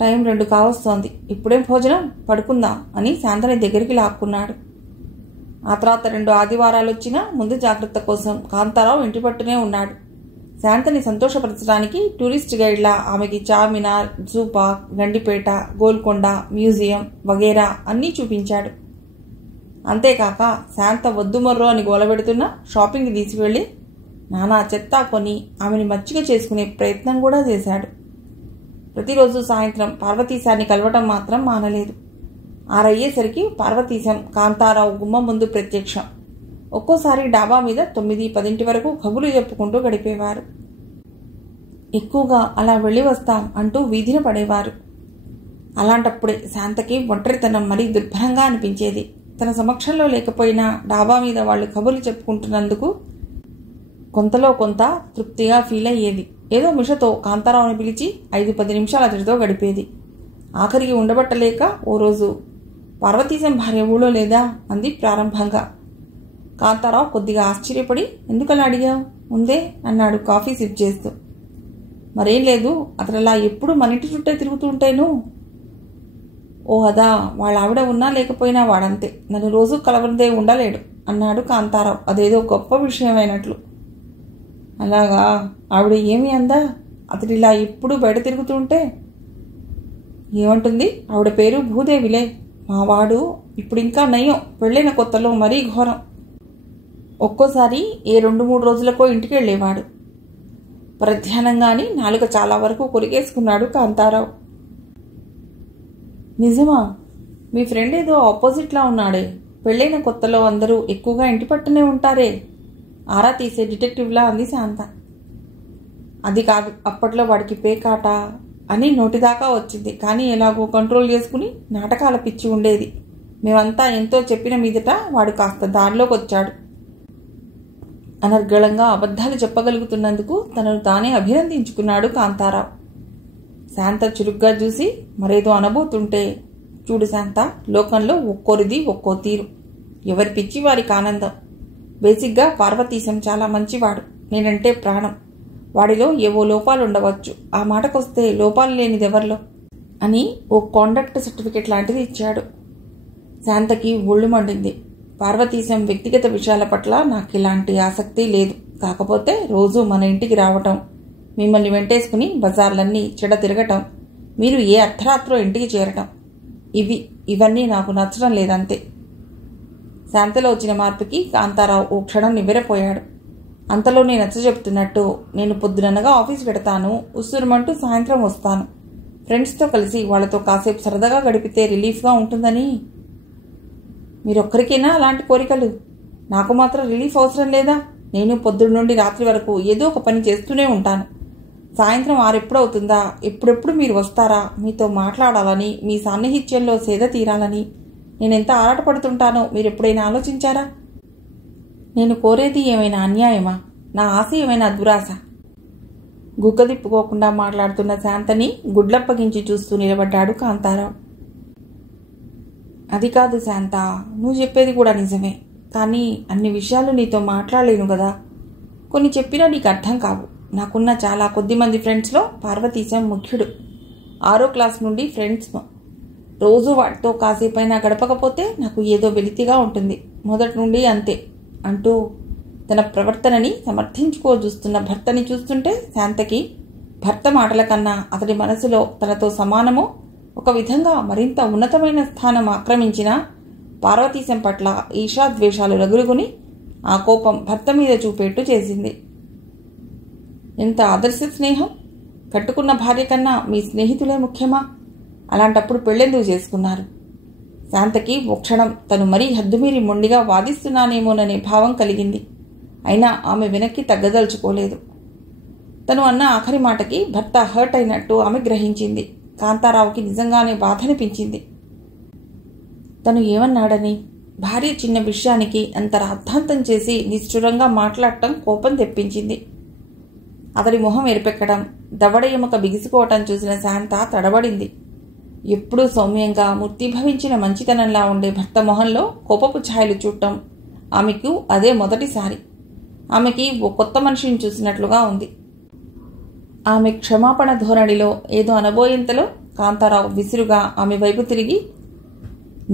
టైం 2 కావస్తోంది, ఇప్పుడేం భోజనం, పడుకుందాం అని శాంతని దగ్గరికి లాక్కున్నాడు. ఆ తర్వాత 2 ఆదివారాలు వచ్చినా ముందు జాగ్రత్త కోసం కాంతారావు ఇంటి పట్టునే ఉన్నాడు. శాంతని సంతోషపరచడానికి టూరిస్ట్ గైడ్లా ఆమెకి Charminar, zoo park, Gandipet, Golconda, museum వగేరా అన్నీ చూపించాడు. అంతేకాక శాంత వద్దుమర్రో అని గోలబెడుతున్నా షాపింగ్కి తీసుకువెళ్ళి నానా చెత్త కొని ఆమెని మచ్చిక చేసుకునే ప్రయత్నం కూడా చేశాడు. ప్రతిరోజు సాయంత్రం పార్వతీశాన్ని కలవటం మాత్రం మానలేదు. 6 అయ్యేసరికి పార్వతీశం కాంతారావు గుమ్మం ముందు ప్రత్యక్షం. ఒక్కోసారి డాబా మీద 9-10 వరకు కబుర్లు చెప్పుకుంటూ గడిపేవారు. ఎక్కువగా అలా వెళ్ళి వస్తాం అంటూ వీధిన పడేవారు. అలాంటప్పుడే శాంతకి ఒంటరితనం మరీ దుర్భరంగా అనిపించేది. తన సమక్షంలో లేకపోయినా డాబా మీద వాళ్ళు కబుర్లు చెప్పుకుంటున్నందుకు కొంతలో కొంత తృప్తిగా ఫీల్ అయ్యేది. ఏదో మిషతో కాంతారావుని పిలిచి 5-10 నిమిషాలు అతడితో గడిపేది. ఆఖరికి ఉండబట్టలేక ఓ రోజు, పార్వతీశం భార్య ఊళ్ళో లేదా అంది ప్రారంభంగా. కాంతారావు కొద్దిగా ఆశ్చర్యపడి, ఎందుకలా అడిగావు, ఉందే అన్నాడు కాఫీ సిప్ చేస్తూ. మరేం లేదు, అతను అలా ఎప్పుడు మన ఇంటి చుట్టే తిరుగుతూ ఉంటేను. ఓ అదా, వాళ్ళ ఆవిడ ఉన్నా లేకపోయినా వాడంతే, నన్ను రోజు కలవనిదే ఉండలేడు అన్నాడు కాంతారావు అదేదో గొప్ప విషయమైనట్లు. అలాగా, ఆవిడ ఏమి అందా అతడు ఇలా ఎప్పుడు బయట తిరుగుతూ ఉంటే? ఏమంటుంది, ఆవిడ పేరు భూదేవిలే. మావాడు ఇప్పుడు ఇంకా నయం, పెళ్ళైన కొత్తలో మరీ ఘోరం. ఒక్కోసారి ఏ 2-3 రోజులకో ఇంటికి వెళ్ళేవాడు. ప్రధ్యానంగాని నాలుక చాలా వరకు కొరికేసుకున్నాడు కాంతారావు. నిజమా? మీ ఫ్రెండ్ ఏదో ఆపోజిట్లా ఉన్నాడే, పెళ్ళైన కొత్తలో అందరూ ఎక్కువగా ఇంటి పట్టునే ఉంటారే, ఆరా తీసే డిటెక్టివ్లా అంది శాంత. అది కాదు, అప్పట్లో వాడికి పేకాట అని నోటిదాకా వచ్చింది, కానీ ఎలాగో కంట్రోల్ చేసుకుని నాటకాల పిచ్చి ఉండేది. మేమంతా ఎంతో చెప్పిన మీదట వాడు కాస్త దారిలోకి వచ్చాడు. అనర్గళంగా అబద్ధాలు చెప్పగలుగుతున్నందుకు తనను తానే అభినందించుకున్నాడు కాంతారావు. శాంత చురుగ్గా చూసి మరేదో అనబోతుంటే, చూడు శాంత, లోకంలో ఒక్కోరిది ఒక్కో తీరు, ఎవరి పిచ్చి వారికి ఆనందం. బేసిక్గా పార్వతీశం చాలా మంచివాడు, నేనంటే ప్రాణం. వాడిలో ఏవో లోపాలుండవచ్చు, ఆ మాటకొస్తే లోపాలు లేనిదెవర్లో అని ఓ కాండక్ట్ సర్టిఫికెట్ లాంటిది ఇచ్చాడు. శాంతకి ఒళ్ళు మండింది. పార్వతీశం వ్యక్తిగత విషయాల పట్ల నాకు ఇలాంటి ఆసక్తి లేదు. కాకపోతే రోజు మన ఇంటికి రావటం, మిమ్మల్ని వెంటేసుకుని బజార్లన్నీ చెడ తిరగటం, మీరు ఏ అర్ధరాత్రో ఇంటికి చేరటం, ఇవన్నీ నాకు నచ్చడం లేదంతే. శాంతలో వచ్చిన మార్పుకి కాంతారావు ఓ క్షణం నివ్వెరపోయాడు. అంతలో నేను నచ్చ చెప్తున్నట్టు, నేను పొద్దుననగా ఆఫీస్ పెడతాను, ఉస్సురమంటూ సాయంత్రం వస్తాను. ఫ్రెండ్స్తో కలిసి వాళ్ళతో కాసేపు సరదాగా గడిపితే రిలీఫ్గా ఉంటుందని. మీరొక్కరికైనా అలాంటి కోరికలు? నాకు మాత్రం రిలీఫ్ అవసరం లేదా? నేను పొద్దున్న నుండి రాత్రి వరకు ఏదో ఒక పని చేస్తూనే ఉంటాను. సాయంత్రం 6 ఎప్పుడవుతుందా, ఎప్పుడెప్పుడు మీరు వస్తారా, మీతో మాట్లాడాలని, మీ సాన్నిహిత్యంలో సేద తీరాలని నేనెంత ఆరాటపడుతుంటానో మీరెప్పుడైనా ఆలోచించారా? నేను కోరేది ఏమైనా అన్యాయమా? నా ఆశ ఏమైనా దురాశ? గుగ్గదిప్పుకోకుండా మాట్లాడుతున్న శాంతని గుడ్లప్పగించి చూస్తూ నిలబడ్డాడు కాంతారావు. అది కాదు శాంత, నువ్వు చెప్పేది కూడా నిజమే, కానీ అన్ని విషయాలు నీతో మాట్లాడలేను కదా. కొన్ని చెప్పినా నీకు అర్థం కావు. నాకున్న చాలా కొద్దిమంది ఫ్రెండ్స్లో పార్వతీశం ముఖ్యుడు. 6వ క్లాస్ నుండి ఫ్రెండ్స్. రోజు వాటితో కాసేపైనా గడపకపోతే నాకు ఏదో వెలితిగా ఉంటుంది, మొదటి నుండి అంతే అంటూ తన ప్రవర్తనని సమర్థించుకోజూస్తున్న భర్తని చూస్తుంటే శాంతకి భర్త మాటల కన్నా అతడి మనసులో తనతో సమానమో, ఒక విధంగా మరింత ఉన్నతమైన స్థానం ఆక్రమించిన పార్వతీశం పట్ల ఈర్ష్యాద్వేషాలు రగులుగుని ఆ కోపం భర్త మీద చూపేట్టు చేసింది. ఎంత ఆదర్శ స్నేహం! కట్టుకున్న భార్య కన్నా మీ స్నేహితులే ముఖ్యమా? అలాంటప్పుడు పెళ్ళెందుకు చేసుకున్నారు? శాంతకి ఓ క్షణం తను మరీ హద్దుమీరి మొండిగా వాదిస్తున్నానేమోననే భావం కలిగింది. అయినా ఆమె వెనక్కి తగ్గదలుచుకోలేదు. తను అన్న ఆఖరి మాటకి భర్త హర్ట్ అయినట్టు ఆమె గ్రహించింది. కాంతారావుకి నిజంగానే బాధనిపించింది. తను ఏమన్నాడని, భార్య చిన్న విషయానికి అంత రాద్ధాంతం చేసి నిష్ఠురంగా మాట్లాడటం కోపం తెప్పించింది. అతడి మొహం ఎరిపెక్కడం, దవడ ఎముక బిగిసుకోవటం చూసిన శాంత తడబడింది. ఎప్పుడూ సౌమ్యంగా మూర్తిభవించిన మంచితనంలా ఉండే భర్త మొహంలో కోపపు ఛాయలు చూడటం ఆమెకు అదే మొదటిసారి. ఆమెకి ఓ కొత్త మనిషిని చూసినట్లుగా ఉంది. ఆమె క్షమాపణ ధోరణిలో ఏదో అనబోయేంతలో కాంతారావు విసురుగా ఆమె వైపు తిరిగి,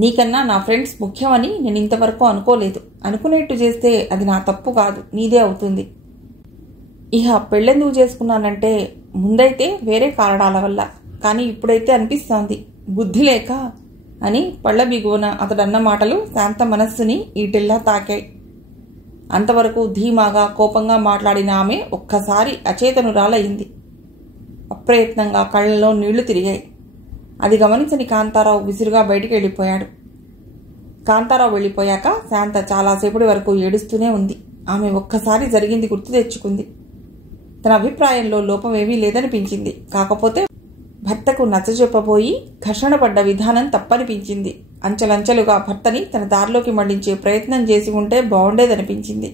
నీకన్నా నా ఫ్రెండ్స్ ముఖ్యమని నేను ఇంతవరకు అనుకోలేదు. అనుకునేట్టు చేస్తే అది నా తప్పు కాదు, నీదే అవుతుంది. ఇహ పెళ్ళెందుకు చేసుకున్నానంటే, ముందైతే వేరే కారణాల వల్ల, కానీ ఇప్పుడైతే అనిపిస్తోంది బుద్ధి లేక అని. పళ్ల బిగువన అతడన్న మాటలు శాంత మనస్సుని ఈటెల్లా తాకాయి. అంతవరకు ధీమాగా కోపంగా మాట్లాడిన ఆమె ఒక్కసారి అచేతనురాలయ్యింది. అప్రయత్నంగా కళ్ళలో నీళ్లు తిరిగాయి. అది గమనించని కాంతారావు విసురుగా బయటికి వెళ్ళిపోయాడు. కాంతారావు వెళ్ళిపోయాక శాంత చాలాసేపటి వరకు ఏడుస్తూనే ఉంది. ఆమె ఒక్కసారి జరిగింది గుర్తు తెచ్చుకుంది. తన అభిప్రాయంలో లోపమేమీ లేదనిపించింది. కాకపోతే భర్తకు నచ్చజెప్పబోయి ఘర్షణ పడ్డ విధానం తప్పనిపించింది. అంచెలంచెలుగా భర్తని తన దారిలోకి మళ్లించే ప్రయత్నం చేసి ఉంటే బాగుండేదనిపించింది.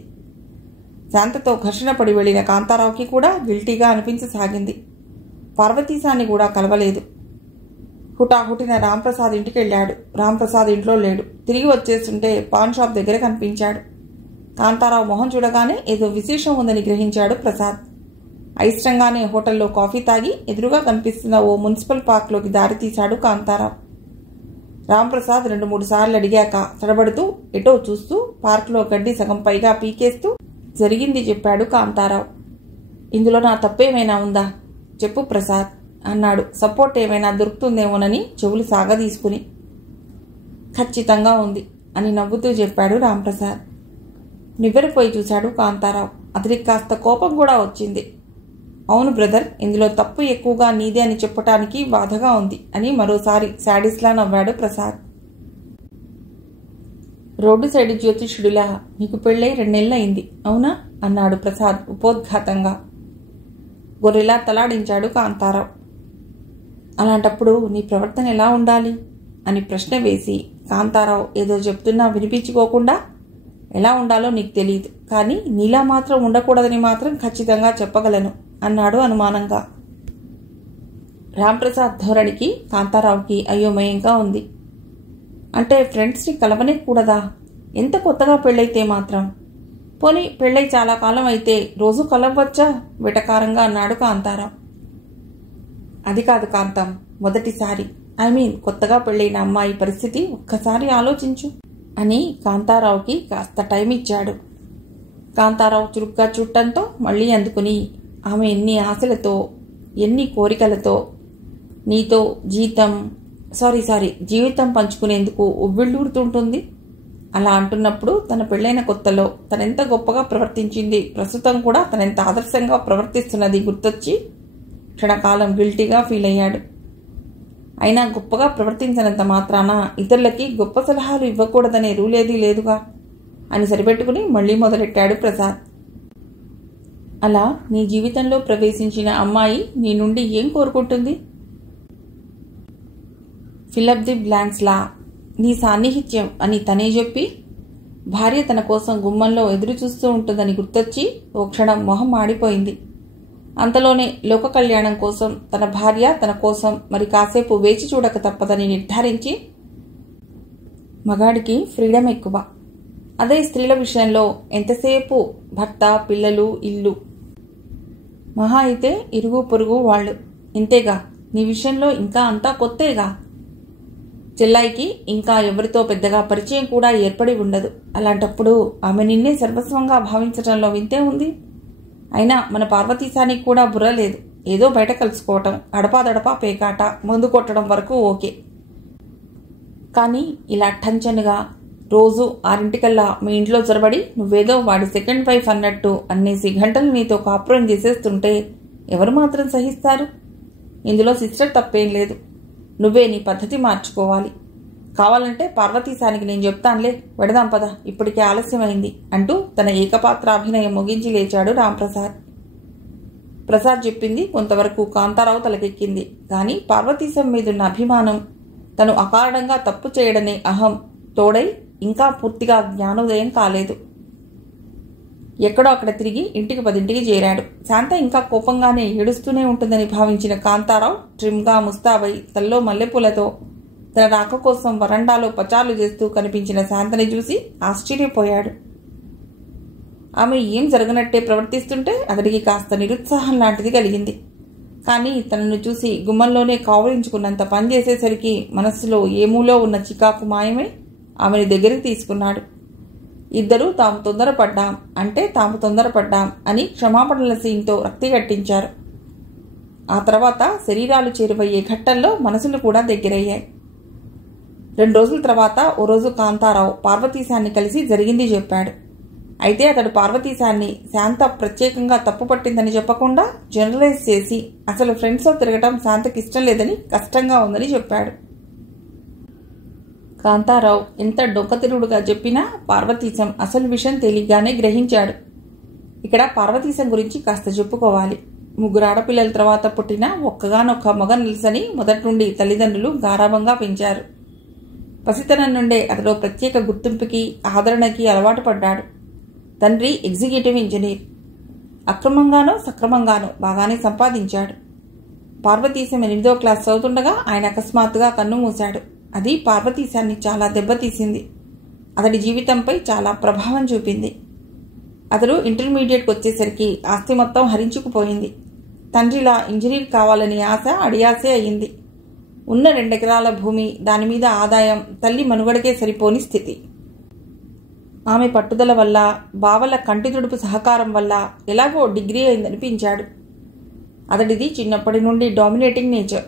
శాంతతో ఘర్షణ పడి వెళ్లిన కాంతారావుకి కూడా గిల్టీగా అనిపించసాగింది. పార్వతీశాన్ని కూడా కలవలేదు. హుటాహుటిన రాంప్రసాద్ ఇంటికి వెళ్ళాడు. రాంప్రసాద్ ఇంట్లో లేడు. తిరిగి వచ్చేస్తుంటే పాన్ షాప్ దగ్గర కనిపించాడు. కాంతారావు మొహం చూడగానే ఏదో విశేషం ఉందని గ్రహించాడు ప్రసాద్. అయిష్టంగానే హోటల్లో కాఫీ తాగి ఎదురుగా కనిపిస్తున్న ఓ మున్సిపల్ పార్క్లోకి దారి తీశాడు కాంతారావు. రాంప్రసాద్ 2-3 సార్లు అడిగాక తడబడుతూ ఎటో చూస్తూ పార్కులో గడ్డి సగం పైగా పీకేస్తూ జరిగింది చెప్పాడు కాంతారావు. ఇందులో నా తప్పేమైనా ఉందా? చెప్పు ప్రసాద్ అన్నాడు సపోర్ట్ ఏమైనా దొరుకుతుందేమోనని చెవులు సాగదీసుకుని. ఖచ్చితంగా ఉంది అని నవ్వుతూ చెప్పాడు రాంప్రసాద్. నివ్వెరపోయి చూశాడు కాంతారావు. అతడికి కాస్త కోపం కూడా వచ్చింది. అవును బ్రదర్, ఇందులో తప్పు ఎక్కువగా నీదే అని చెప్పటానికి బాధగా ఉంది అని మరోసారి శాడిస్లా నవ్వాడు ప్రసాద్. రోడ్డు సైడ్ జ్యోతిష్యుడిలా నీకు పెళ్ళై 2 నెలలు అయింది అవునా అన్నాడు ప్రసాద్ ఉపోద్ఘాతంగా. గొర్రెలా తలాడించాడు కాంతారావు. అలాంటప్పుడు నీ ప్రవర్తన ఎలా ఉండాలి అని ప్రశ్న వేసి కాంతారావు ఏదో చెప్తున్నా వినిపించుకోకుండా, ఎలా ఉండాలో నీకు తెలియదు, కానీ నీలా మాత్రం ఉండకూడదని మాత్రం ఖచ్చితంగా చెప్పగలను అన్నాడు అనుమానంగా. రాంప్రసాద్ ధోరణికి కాంతారావుకి అయోమయంగా ఉంది. అంటే ఫ్రెండ్స్ని కలవనే కూడదా? ఎంత కొత్తగా పెళ్ళైతే మాత్రం. పోనీ పెళ్ళై చాలా కాలం అయితే రోజు కలవచ్చా? వెటకారంగా అన్నాడు కాంతారావు. అది కాదు కాంతం, మొదటిసారి కొత్తగా పెళ్ళైన అమ్మాయి పరిస్థితి ఒక్కసారి ఆలోచించు అని కాంతారావుకి కాస్త టైం ఇచ్చాడు. కాంతారావు చురుగ్గా చుట్టంతో మళ్ళీ అందుకుని, ఆమె ఎన్ని ఆశలతో ఎన్ని కోరికలతో నీతో జీవితం పంచుకునేందుకు ఉవ్విళ్ళూరుతుంటుంది. అలా అంటున్నప్పుడు తన పెళ్ళైన కొత్తలో తనెంత గొప్పగా ప్రవర్తించింది, ప్రస్తుతం కూడా తనెంత ఆదర్శంగా ప్రవర్తిస్తున్నది గుర్తొచ్చి క్షణకాలం గిల్టీగా ఫీల్ అయ్యాడు. అయినా గొప్పగా ప్రవర్తించినంత మాత్రాన ఇతరులకి గొప్ప సలహాలు ఇవ్వకూడదనే రూలేదీ లేదుగా అని సరిపెట్టుకుని మళ్లీ మొదలెట్టాడు ప్రసాద్. అలా నీ జీవితంలో ప్రవేశించిన అమ్మాయి నీ నుండి ఏం కోరుకుంటుంది? ఫిలప్ ది బ్లాంక్స్ లా నీ సాన్నిహిత్యం అని తనే చెప్పి, భార్య తన కోసం గుమ్మంలో ఎదురు చూస్తూ ఉంటుందని గుర్తొచ్చి ఓ క్షణం మొహం మాడిపోయింది. అంతలోనే లోక కళ్యాణం కోసం తన భార్య తన కోసం మరి కాసేపు వేచి చూడక తప్పదని నిర్ధారించి, మగాడికి ఫ్రీడమ్ ఎక్కువ, అదే స్త్రీల విషయంలో ఎంతసేపు భర్త, పిల్లలు, ఇల్లు, మహా అయితే ఇరుగు పొరుగు వాళ్ళు, ఇంతేగా. నీ విషయంలో ఇంకా అంతా కొత్తేగా. చెల్లాయికి ఇంకా ఎవరితో పెద్దగా పరిచయం కూడా ఏర్పడి ఉండదు. అలాంటప్పుడు ఆమె నిన్నే సర్వస్వంగా భావించడంలో వింతే ఉంది. అయినా మన పార్వతీశానికి కూడా బుర్ర లేదు. ఏదో బయట కలుసుకోవటం, అడపాదడపా పేకాట, మందు కొట్టడం వరకు ఓకే. కానీ ఇలా టంచనుగా రోజు 6 మీ ఇంట్లో జొరబడి నువ్వేదో వాడి సెకండ్ వైఫ్ అన్నట్టు అన్నేసి గంటలు నీతో కాపురం చేసేస్తుంటే ఎవరు మాత్రం సహిస్తారు? ఇందులో సిస్టర్ తప్పేం లేదు. నువ్వే నీ పద్ధతి మార్చుకోవాలి. కావాలంటే పార్వతీశానికి నేను చెప్తానులే, వెడదాం పద, ఇప్పటికే ఆలస్యమైంది అంటూ తన ఏకపాత్రాభినయం ముగించి లేచాడు రాంప్రసాద్. ప్రసాద్ చెప్పింది కొంతవరకు కాంతారావు తలకెక్కింది. కానీ పార్వతీశం మీదున్న అభిమానం, తను అకారణంగా తప్పు చేయడనే అహం తోడై ఇంకా పూర్తిగా జ్ఞానోదయం కాలేదు. ఎక్కడో అక్కడ తిరిగి ఇంటికి 10ంటికి చేరాడు. శాంత ఇంకా కోపంగానే ఏడుస్తూనే ఉంటుందని భావించిన కాంతారావు ట్రిమ్గా ముస్తాబై తల్లో మల్లెపూలతో తన రాక కోసం వరండాలో పచార్లు చేస్తూ కనిపించిన శాంతని చూసి ఆశ్చర్యపోయాడు. ఆమె ఏం జరగనట్టే ప్రవర్తిస్తుంటే అతడికి కాస్త నిరుత్సాహం లాంటిది కలిగింది. కానీ తనను చూసి గుమ్మంలోనే కావలించుకున్నంత పని చేసేసరికి మనస్సులో ఏమూలో ఉన్న చికాకు మాయమై ఆమెను దగ్గరికి తీసుకున్నాడు. ఇద్దరూ తాము తొందరపడ్డాం అని క్షమాపణల సీన్తో రక్తిగట్టించారు. ఆ తర్వాత శరీరాలు చేరువయ్యే ఘట్టంలో మనసులు కూడా దగ్గరయ్యాయి. 2 రోజుల తర్వాత ఓ రోజు కాంతారావు పార్వతీశాన్ని కలిసి జరిగింది చెప్పాడు. అయితే అతడు పార్వతీశాన్ని శాంత ప్రత్యేకంగా తప్పు పట్టిందని చెప్పకుండా జనరలైజ్ చేసి అసలు ఫ్రెండ్స్తో తిరగటం శాంతకి ఇష్టం లేదని, కష్టంగా ఉందని చెప్పాడు. కాంతారావు ఎంత డొక్కతిరుడుగా చెప్పినా పార్వతీశం అసలు విషయం తేలిగ్గానే గ్రహించాడు. ఇక్కడ పార్వతీశం గురించి కాస్త చెప్పుకోవాలి. 3 ఆడపిల్లల తర్వాత పుట్టిన ఒక్కగానొక్క మగ నిల్సని మొదటి నుండి తల్లిదండ్రులు గారాబంగా పెంచారు. పసితనం నుండే అతడు ప్రత్యేక గుర్తింపుకి, ఆదరణకి అలవాటు పడ్డాడు. తండ్రి ఎగ్జిక్యూటివ్ ఇంజనీర్. అక్రమంగానో సక్రమంగానో బాగానే సంపాదించాడు. పార్వతీశం 8వ క్లాస్ చదువుతుండగా ఆయన అకస్మాత్తుగా కన్ను మూశాడు. అది పార్వతీశాన్ని చాలా దెబ్బతీసింది. అతడి జీవితంపై చాలా ప్రభావం చూపింది. అతడు ఇంటర్మీడియట్కి వచ్చేసరికి ఆస్తి మొత్తం హరించుకుపోయింది. తండ్రిలా ఇంజనీర్ కావాలని ఆశ అడియాసే అయింది. ఉన్న 2 ఎకరాల భూమి, దానిమీద ఆదాయం తల్లి మనుగడకే సరిపోని స్థితి. ఆమె పట్టుదల వల్ల, బావల కంటి తుడుపు సహకారం వల్ల ఎలాగో డిగ్రీ అయిందనిపించాడు. అతడిది చిన్నప్పటి నుండి డామినేటింగ్ నేచర్.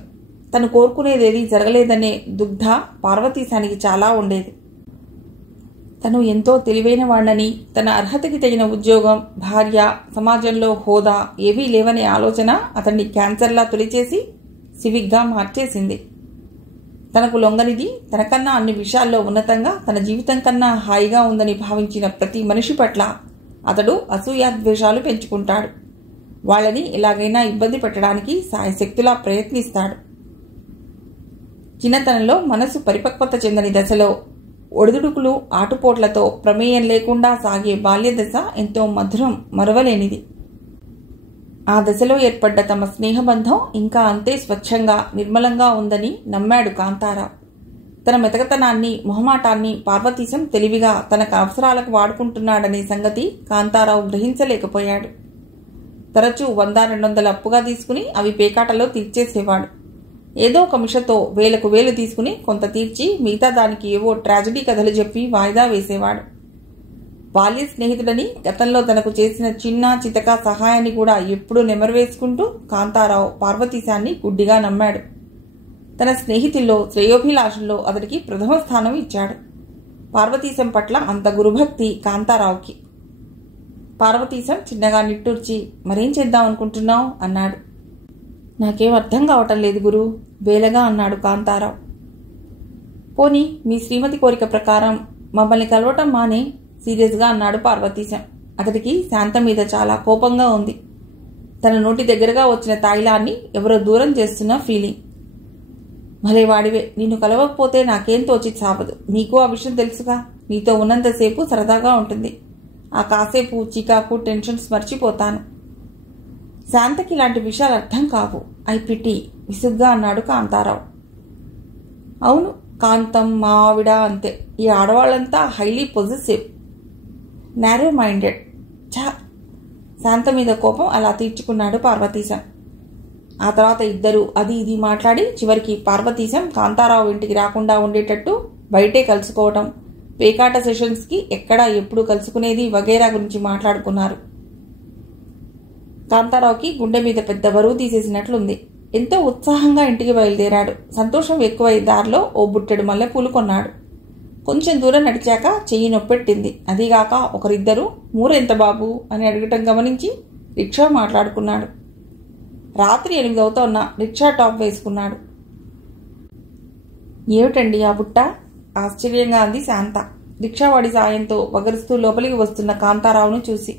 తను కోరుకునేదేది జరగలేదనే దుగ్ధ పార్వతీశానికి చాలా ఉండేది. తను ఎంతో తెలివైన వాణ్ణని, తన అర్హతకి తగిన ఉద్యోగం, భార్య, సమాజంలో హోదా ఏవీ లేవనే ఆలోచన అతన్ని క్యాన్సర్లా తొలిచేసి సివిక్గా మార్చేసింది. తనకు లొంగనిది, తనకన్నా అన్ని విషయాల్లో ఉన్నతంగా, తన జీవితం కన్నా హాయిగా ఉందని భావించిన ప్రతి మనిషి పట్ల అతడు అసూయాద్వేషాలు పెంచుకుంటాడు. వాళ్ళని ఎలాగైనా ఇబ్బంది పెట్టడానికి సాయశక్తులా ప్రయత్నిస్తాడు. చిన్నతనంలో మనసు పరిపక్వత చెందని దశలో ఒడిదుడుకులు, ఆటుపోట్లతో ప్రమేయం లేకుండా సాగే బాల్యదశ ఎంతో మధురం, మరవలేనిది. ఆ దశలో ఏర్పడ్డ తమ స్నేహబంధం ఇంకా అంతే స్వచ్ఛంగా, నిర్మలంగా ఉందని నమ్మాడు కాంతారావు. తన మెతకతనాన్ని, మొహమాటాన్ని పార్వతీశం తెలివిగా తనకు అవసరాలకు వాడుకుంటున్నాడనే సంగతి కాంతారావు గ్రహించలేకపోయాడు. తరచూ 100-200 అప్పుగా తీసుకుని అవి పేకాటలో తీర్చేసేవాడు. ఏదో ఒక మిషతో 1000 తీసుకుని కొంత తీర్చి మిగతా దానికి ఏవో ట్రాజడీ కథలు చెప్పి వాయిదా వేసేవాడు. బాల్య స్నేహితుడని గతంలో తనకు చేసిన చిన్న చితక సహాయాన్ని కూడా ఎప్పుడూ నెమరువేసుకుంటూ కాంతారావు పార్వతీశాన్ని గుడ్డిగా నమ్మాడు. తన స్నేహితుల్లో, శ్రేయోభిలాషుల్లో అతడికి ప్రథమ స్థానం ఇచ్చాడు. పార్వతీశం పట్ల అంత గురుభక్తి కాంతారావుకి. పార్వతీశం చిన్నగా నిట్టూర్చి, మరేం చేద్దాం అనుకుంటున్నావు అన్నాడు. నాకేం అర్థం కావటం లేదు గురు, వేలగా అన్నాడు కాంతారావు. పోనీ మీ శ్రీమతి కోరిక ప్రకారం మమ్మల్ని కలవటం మానే, సీరియస్గా అన్నాడు పార్వతీశం. అతడికి శాంత మీద చాలా కోపంగా ఉంది. తన నోటి దగ్గరగా వచ్చిన తాయిలాన్ని ఎవరో దూరం చేస్తున్న ఫీలింగ్. భలే వాడివే, నిన్ను కలవకపోతే నాకేం తోచి సావదు. నీకు ఆ విషయం తెలుసుగా. నీతో ఉన్నంతసేపు సరదాగా ఉంటుంది. ఆ కాసేపు చికాకు, టెన్షన్స్ మర్చిపోతాను. శాంతకి ఇలాంటి విషయాలు అర్థం కావు. ఐ పిటి, విసుగ్గా అన్నాడు కాంతారావు. అవును, కాంతం, మా ఆవిడ అంతే. ఈ ఆడవాళ్ళంతా హైలీ పొజిటివ్, నారో మైండెడ్. శాంత మీద కోపం అలా తీర్చుకున్నాడు పార్వతీశం. ఆ తర్వాత ఇద్దరు అది ఇది మాట్లాడి చివరికి పార్వతీశం కాంతారావు ఇంటికి రాకుండా ఉండేటట్టు బయటే కలుసుకోవటం, పేకాట సెషన్స్కి ఎక్కడా ఎప్పుడు కలుసుకునేది వగైరా గురించి మాట్లాడుకున్నారు. కాంతారావుకి గుండె మీద పెద్ద బరువు తీసేసినట్లుంది. ఎంతో ఉత్సాహంగా ఇంటికి బయలుదేరాడు. సంతోషం ఎక్కువై దారిలో ఓ బుట్టెడు మల్లెపూలు కొన్నాడు. కొంచెం దూరం నడిచాక చెయ్యి నొప్పెట్టింది. అదీగాక ఒకరిద్దరు మూరెంత బాబు అని అడగటం గమనించి రిక్షా మాట్లాడుకున్నాడు. రాత్రి 8 అవుతోన్న రిక్షా టాప్ వేసుకున్నాడు. ఏమిటండి ఆ బుట్ట? ఆశ్చర్యంగా అంది శాంత రిక్షావాడి సాయంతో వగరుస్తూ లోపలికి వస్తున్న కాంతారావును చూసి.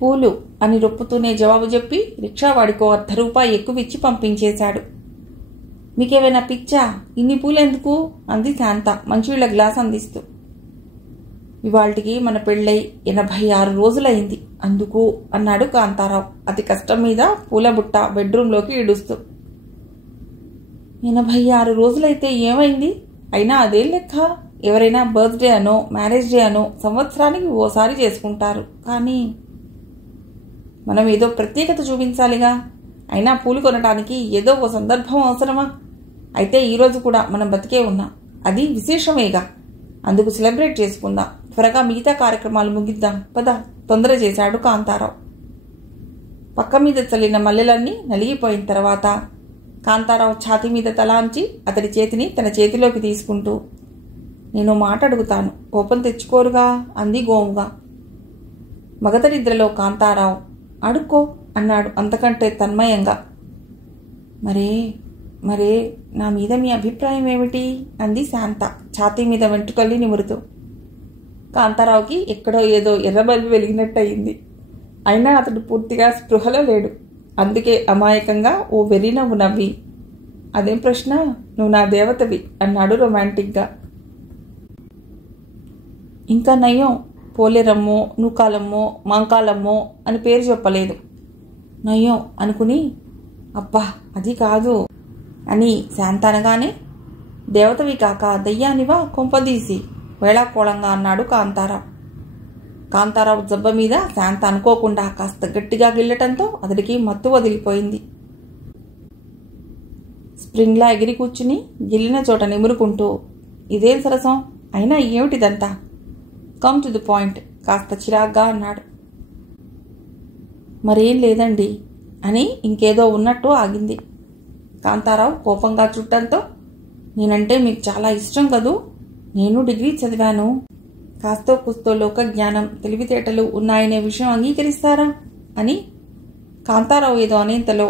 పూలు అని రొప్పుతూనే జవాబు చెప్పి రిక్షావాడికో ₹1 ఎక్కువిచ్చి పంపించేశాడు. మీకేమైనా పిచ్చా? ఇన్ని పూలెందుకు? అంది శాంత మంచినీళ్ల గ్లాస్ అందిస్తూ. ఇవాళ్టికి మన పెళ్ళై 86 రోజులైంది అందుకు అన్నాడు కాంతారావు అతి కష్టం మీద పూల బుట్ట బెడ్రూంలోకి ఈడుస్తూ. 86 రోజులైతే ఏమైంది? అయినా అదే లెక్క. ఎవరైనా బర్త్డే అనో మ్యారేజ్ డే అనో సంవత్సరానికి ఓసారి చేసుకుంటారు. కానీ మనం ఏదో ప్రత్యేకత చూపించాలిగా. అయినా పూలు కొనడానికి ఏదో ఓ సందర్భం అవసరమా? అయితే ఈరోజు కూడా మనం బతికే ఉన్నాం, అది విశేషమేగా. అందుకు సెలబ్రేట్ చేసుకుందాం. త్వరగా మిగతా కార్యక్రమాలు ముగిద్దాం పద, తొందర చేశాడు కాంతారావు. పక్క మీద చల్లిన మల్లెలన్నీ నలిగిపోయిన తర్వాత కాంతారావు ఛాతీ మీద తలాంచి అతడి చేతిని తన చేతిలోకి తీసుకుంటూ, నేను మాట అడుగుతాను, కోపం తెచ్చుకోరుగా అంది గోముగా. మగతనిద్రలో కాంతారావు అడుక్కో అన్నాడు అంతకంటే తన్మయంగా. మరే నా మీద మీ అభిప్రాయం ఏమిటి? అంది శాంత ఛాతీ మీద వెంట్రుకల్ని నిమురుతూ. కాంతారావుకి ఎక్కడో ఏదో ఎర్రబల్బు వెలిగినట్టయింది. అయినా అతడు పూర్తిగా స్పృహలో లేడు. అందుకే అమాయకంగా ఓ వెర్రినవ్వు నవ్వి, అదేం ప్రశ్న, నువ్వు నా దేవతవి అన్నాడు రొమాంటిక్గా. ఇంకా నయ్యం, పోలేరమ్మో, నూకాలమ్మో, మాంకాలమ్మో అని పేరు చెప్పలేదు. నయ్యం అనుకుని, అబ్బా అది కాదు అని శాంత అనగానే, దేవతవి కాక దయ్యానివా కొంపదీసి వేళాకోళంగా అన్నాడు కాంతారావు. కాంతారావు జబ్బ మీద శాంత అనుకోకుండా కాస్త గట్టిగా గిల్లటంతో అతడికి మత్తు వదిలిపోయింది. స్ప్రింగ్లా ఎగిరి కూర్చుని గిల్లిన చోట నిమురుకుంటూ, ఇదేం సరసం, అయినా ఏమిటిదంతా, కమ్ టు ది పాయింట్ కాస్త చిరాగ్గా అన్నాడు. మరేం లేదండి అని ఇంకేదో ఉన్నట్టు ఆగింది. కాంతారావు కోపంగా చుట్టంతో, నేనంటే మీకు చాలా ఇష్టం కదూ, నేను డిగ్రీ చదివాను, కాస్తో కూస్తో లోక జ్ఞానం తెలివితేటలు ఉన్నాయనే విషయం అంగీకరిస్తారా అని కాంతారావు ఏదో అనేంతలో,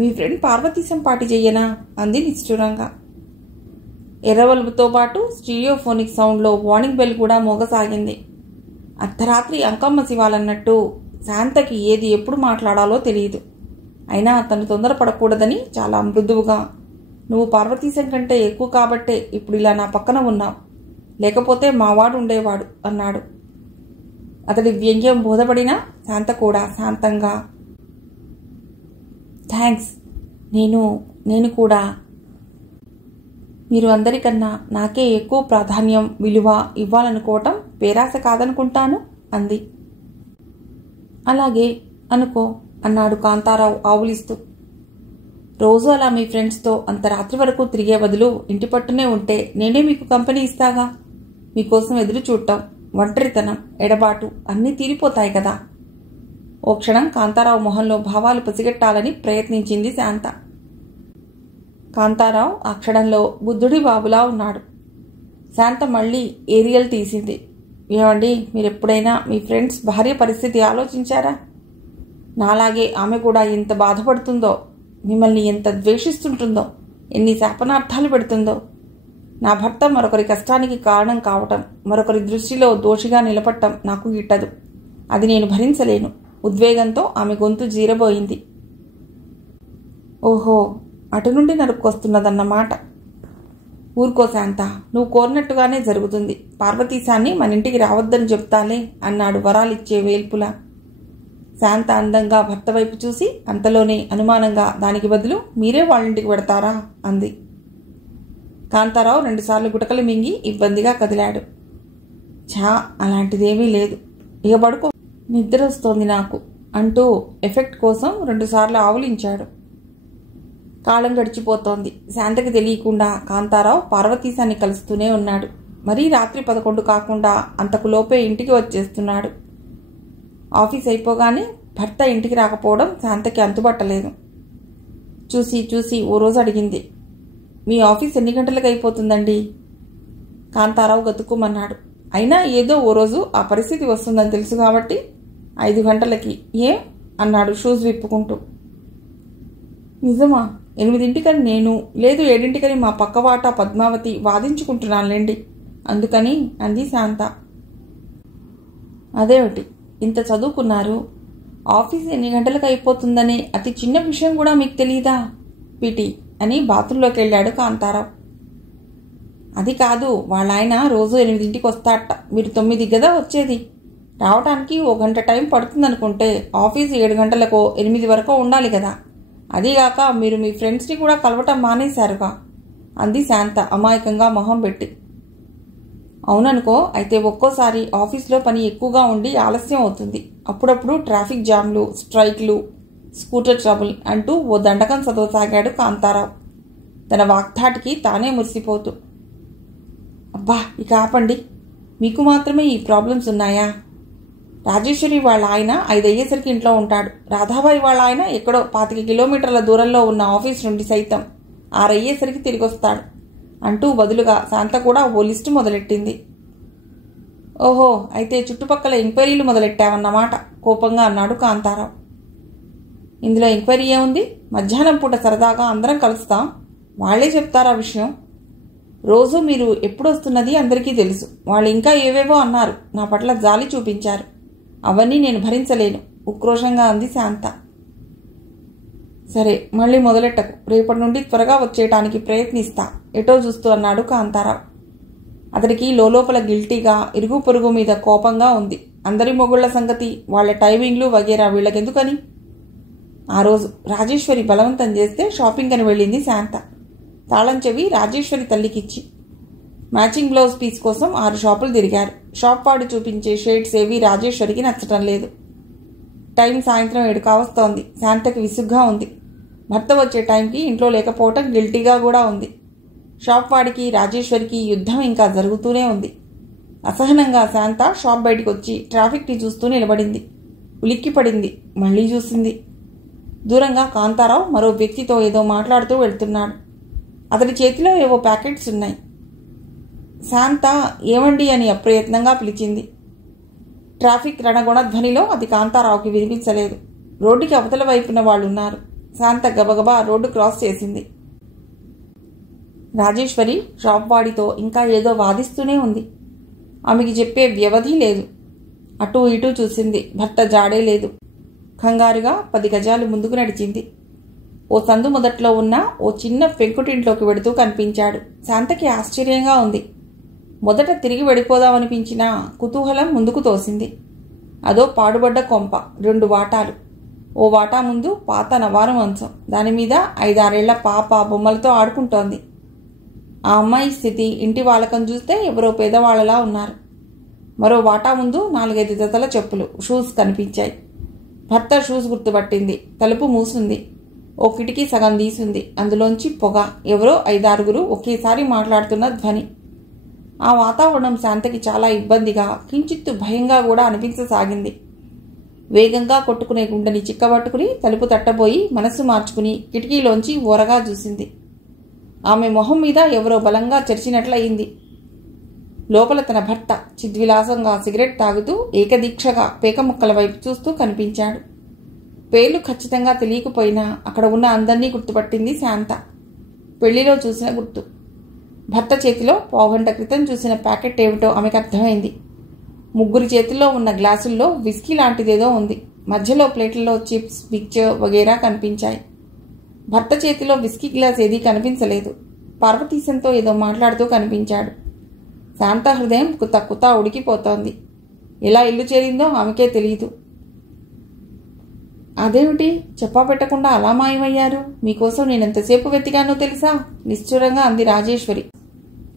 మీ ఫ్రెండ్ పార్వతీశం పాటి చెయ్యనా అంది నిష్ఠురంగా. ఎర్రవలుపుతో పాటు స్టీరియోఫోనిక్ సౌండ్లో వార్నింగ్ బెల్ కూడా మోగసాగింది. అర్ధరాత్రి అంకమ్మ శివాలన్నట్టు శాంతకి ఏది ఎప్పుడు మాట్లాడాలో తెలియదు. అయినా తను తొందరపడకూడదని చాలా మృదువుగా, నువ్వు పార్వతీశం కంటే ఎక్కువ కాబట్టే ఇప్పుడు ఇలా నా పక్కన ఉన్నావు, లేకపోతే మావాడు ఉండేవాడు అన్నాడు. అతడి వ్యంగ్యం బోధపడినా శాంత కూడా శాంతంగా, థ్యాంక్స్, నేను కూడా మీరు అందరికన్నా నాకే ఎక్కువ ప్రాధాన్యం విలువ ఇవ్వాలనుకోవటం పేరాస కాదనుకుంటాను అంది. అలాగే అనుకో అన్నాడు కాంతారావు ఆవులిస్తూ. రోజు అలా మీ ఫ్రెండ్స్తో అంత రాత్రి వరకు తిరిగే బదులు ఇంటి పట్టునే ఉంటే నేనే మీకు కంపెనీ ఇస్తాగా, మీకోసం ఎదురు చూడటం, ఒంటరితనం, ఎడబాటు అన్నీ తీరిపోతాయి కదా. ఓ క్షణం కాంతారావు మొహంలో భావాలు పసిగట్టాలని ప్రయత్నించింది శాంత. కాంతారావు ఆ క్షణంలో బుద్ధుడి బాబులా ఉన్నాడు. శాంత మళ్ళీ ఏరియల్ తీసింది. ఏమండి, మీరెప్పుడైనా మీ ఫ్రెండ్స్ భార్య పరిస్థితి ఆలోచించారా? నాలాగే ఆమె కూడా ఎంత బాధపడుతుందో, మిమ్మల్ని ఎంత ద్వేషిస్తుంటుందో, ఎన్ని శాపనార్థాలు పెడుతుందో. నా భర్త మరొకరి కష్టానికి కారణం కావటం, మరొకరి దృష్టిలో దోషిగా నిలబడటం నాకు గిట్టదు. అది నేను భరించలేను. ఉద్వేగంతో ఆమె గొంతు జీరబోయింది. ఓహో, అటు నుండి నరుక్కొస్తున్నదన్నమాట. ఊరుకో శాంత, నువ్వు కోరినట్టుగానే జరుగుతుంది. పార్వతీశాన్ని మన ఇంటికి రావద్దని చెప్తాలే అన్నాడు వరాలిచ్చే వేల్పులా. శాంత అందంగా భర్త వైపు చూసి అంతలోనే అనుమానంగా, దానికి బదులు మీరే వాళ్ళింటికి పెడతారా అంది. కాంతారావు 2 సార్లు గుటకలు మింగి ఇబ్బందిగా కదిలాడు. ఛా, అలాంటిదేమీ లేదు, ఇక పడుకో, నిద్ర వస్తోంది నాకు అంటూ ఎఫెక్ట్ కోసం 2 సార్లు ఆవులించాడు. కాలం గడిచిపోతోంది. శాంతకి తెలియకుండా కాంతారావు పార్వతీశాన్ని కలుస్తూనే ఉన్నాడు. మరీ రాత్రి 11 కాకుండా అంతకు లోపే ఇంటికి వచ్చేస్తున్నాడు. ఆఫీస్ అయిపోగానే భర్త ఇంటికి రాకపోవడం శాంతకి అంతుబట్టలేదు. చూసి చూసి ఓ రోజు అడిగింది, మీ ఆఫీస్ ఎన్ని గంటలకు అయిపోతుందండి? కాంతారావు గతుక్కుమన్నాడు. అయినా ఏదో ఓ రోజు ఆ పరిస్థితి వస్తుందని తెలుసు కాబట్టి 5 గంటలకి. ఏం అన్నాడు షూస్ విప్పుకుంటూ. నిజమా? 8 నేను, లేదు 7 మా పక్కవాట పద్మావతి వాదించుకుంటున్నానులేండి, అందుకని అంది శాంత. అదేమిటి, ఇంత చదువుకున్నారు, ఆఫీస్ ఎన్ని గంటలకు అయిపోతుందనే అతి చిన్న విషయం కూడా మీకు తెలీదా? పిటి అని బాత్రూంలోకి వెళ్ళాడు కాంతారావు. అది కాదు, వాళ్ళ ఆయన రోజు 8 వస్తాట, మీరు 9 కదా వచ్చేది. రావటానికి 1 గంట టైం పడుతుందనుకుంటే ఆఫీస్ 7 గంటలకో 8 వరకు ఉండాలి కదా. అదీగాక మీరు మీ ఫ్రెండ్స్ని కూడా కలవటం మానేశారుగా అంది శాంత అమాయకంగా మొహం పెట్టి. అవుననుకో, అయితే ఒక్కోసారి ఆఫీస్లో పని ఎక్కువగా ఉండి ఆలస్యం అవుతుంది. అప్పుడప్పుడు ట్రాఫిక్ జామ్లు, స్ట్రైక్లు, స్కూటర్ ట్రబుల్ అంటూ ఓ దండకం చదవసాగాడు కాంతారావు, తన వాగ్ధాటికి తానే మురిసిపోతూ. అబ్బా, ఇక ఆపండి, మీకు మాత్రమే ఈ ప్రాబ్లమ్స్ ఉన్నాయా? రాజేశ్వరి వాళ్ళ ఆయన 5 అయ్యేసరికి ఇంట్లో ఉంటాడు. రాధాబాయి వాళ్ళ ఆయన ఎక్కడో 25 కిలోమీటర్ల దూరంలో ఉన్న ఆఫీస్ నుండి సైతం 6 అయ్యేసరికి తిరిగి వస్తాడు అంటూ బదులుగా శాంత కూడా ఓ లిస్టు మొదలెట్టింది. ఓహో, అయితే చుట్టుపక్కల ఎంక్వైరీలు మొదలెట్టావన్నమాట కోపంగా అన్నాడు కాంతారావు. ఇందులో ఎంక్వైరీ ఏముంది? మధ్యాహ్నం పూట సరదాగా అందరం కలుస్తాం, వాళ్లే చెప్తారా విషయం. రోజు మీరు ఎప్పుడు వస్తున్నది అందరికీ తెలుసు. వాళ్ళు ఇంకా ఏవేవో అన్నారు, నా పట్ల జాలి చూపించారు. అవన్నీ నేను భరించలేను, ఉక్రోషంగా అంది శాంత. సరే, మళ్ళీ మొదలెట్టకు, రేపటి నుండి త్వరగా వచ్చేయటానికి ప్రయత్నిస్తా ఎటో చూస్తూ అన్నాడు కాంతారావు. అతడికి లోపల గిల్టీగా, ఇరుగు పొరుగు మీద కోపంగా ఉంది. అందరి మొగుళ్ల సంగతి, వాళ్ల టైమింగ్లు వగేరా వీళ్ళకెందుకని. ఆ రోజు రాజేశ్వరి బలవంతం చేస్తే షాపింగ్ అని వెళ్ళింది శాంత. తాళం చెవి రాజేశ్వరి తల్లికిచ్చి మ్యాచింగ్ బ్లౌజ్ పీస్ కోసం 6 షాపులు తిరిగారు. షాప్ వాడు చూపించే షేడ్స్ ఏవి రాజేశ్వరికి నచ్చటం లేదు. టైం సాయంత్రం 7 కావస్తోంది. శాంతకి విసుగ్గా ఉంది. భర్త వచ్చే టైంకి ఇంట్లో లేకపోవటం గిల్టీగా కూడా ఉంది. షాప్ వాడికి రాజేశ్వరికి యుద్ధం ఇంకా జరుగుతూనే ఉంది. అసహనంగా శాంత షాప్ బయటికి వచ్చి ట్రాఫిక్ని చూస్తూ నిలబడింది. ఉలిక్కిపడింది. మళ్లీ చూసింది. దూరంగా కాంతారావు మరో వ్యక్తితో ఏదో మాట్లాడుతూ వెళ్తున్నాడు. అతడి చేతిలో ఏవో ప్యాకెట్స్ ఉన్నాయి. శాంత ఏమండి అని అప్రయత్నంగా పిలిచింది. ట్రాఫిక్ రణగొణ ధ్వనిలో అది కాంతారావుకి వినిపించలేదు. రోడ్డుకి అవతల వైపున వాళ్ళున్నారు. శాంత గబగబా రోడ్డు క్రాస్ చేసింది. రాజేశ్వరి షాప్ వాడితో ఇంకా ఏదో వాదిస్తూనే ఉంది. ఆమెకి చెప్పే వ్యవధి లేదు. అటూ ఇటూ చూసింది. భర్త జాడే లేదు. కంగారుగా 10 గజాలు ముందుకు నడిచింది. ఓ సందు మొదట్లో ఉన్న ఓ చిన్న పెంకుటింట్లోకి వెడుతూ కనిపించాడు. శాంతకి ఆశ్చర్యంగా ఉంది. మొదట తిరిగి వెళ్ళిపోదామనిపించినా కుతూహలం ముందుకు తోసింది. అదో పాడుబడ్డ కొంప, 2 వాటాలు. ఓ వాటా ముందు పాత నవారు మంచం, దానిమీద 5-6 ఏళ్ల పాప బొమ్మలతో ఆడుకుంటోంది. ఆ అమ్మాయి స్థితి, ఇంటి వాలకం చూస్తే ఎవరో పేదవాళ్లలా ఉన్నారు. మరో వాటా ముందు 4-5 జతల చెప్పులు, షూస్ కనిపించాయి. భర్త షూస్ గుర్తుపట్టింది. తలుపు మూసుంది. ఓ కిటికీ సగం తీసింది. అందులోంచి పొగ. ఎవరో 5-6 ఒకేసారి మాట్లాడుతున్న ధ్వని. ఆ వాతావరణం శాంతకి చాలా ఇబ్బందిగా, కించిత్తు భయంగా కూడా అనిపించసాగింది. వేగంగా కొట్టుకునే గుండెని చిక్కబట్టుకుని తలుపు తట్టబోయి మనస్సు మార్చుకుని కిటికీలోంచి ఓరగా చూసింది. ఆమె మొహం మీద ఎవరో బలంగా చెరిచినట్లయింది. లోపల తన భర్త చిద్విలాసంగా సిగరెట్ తాగుతూ ఏకదీక్షగా పేకముక్కల వైపు చూస్తూ కనిపించాడు. పేర్లు ఖచ్చితంగా తెలియకపోయినా అక్కడ ఉన్న అందర్నీ గుర్తుపట్టింది శాంత. పెళ్లిలో చూసిన గుర్తు. భర్త చేతిలో పావుగంట క్రితం చూసిన ప్యాకెట్ ఏమిటో ఆమెకు అర్థమైంది. 3 చేతుల్లో ఉన్న గ్లాసుల్లో విస్కీ లాంటిదేదో ఉంది. మధ్యలో ప్లేట్లలో చిప్స్, మిక్చర్ వగేరా కనిపించాయి. భర్త చేతిలో విస్కీ గ్లాస్ ఏదీ కనిపించలేదు. పార్వతీశంతో ఏదో మాట్లాడుతూ కనిపించాడు. శాంత హృదయం కుత ఉడికిపోతోంది. ఎలా ఇల్లు చేరిందో ఆమెకే తెలియదు. అదేమిటి, చెప్పా పెట్టకుండా అలా మాయమయ్యారు? మీకోసం నేనెంతసేపు వెతికానో తెలుసా? నిశ్చరంగా అంది రాజేశ్వరి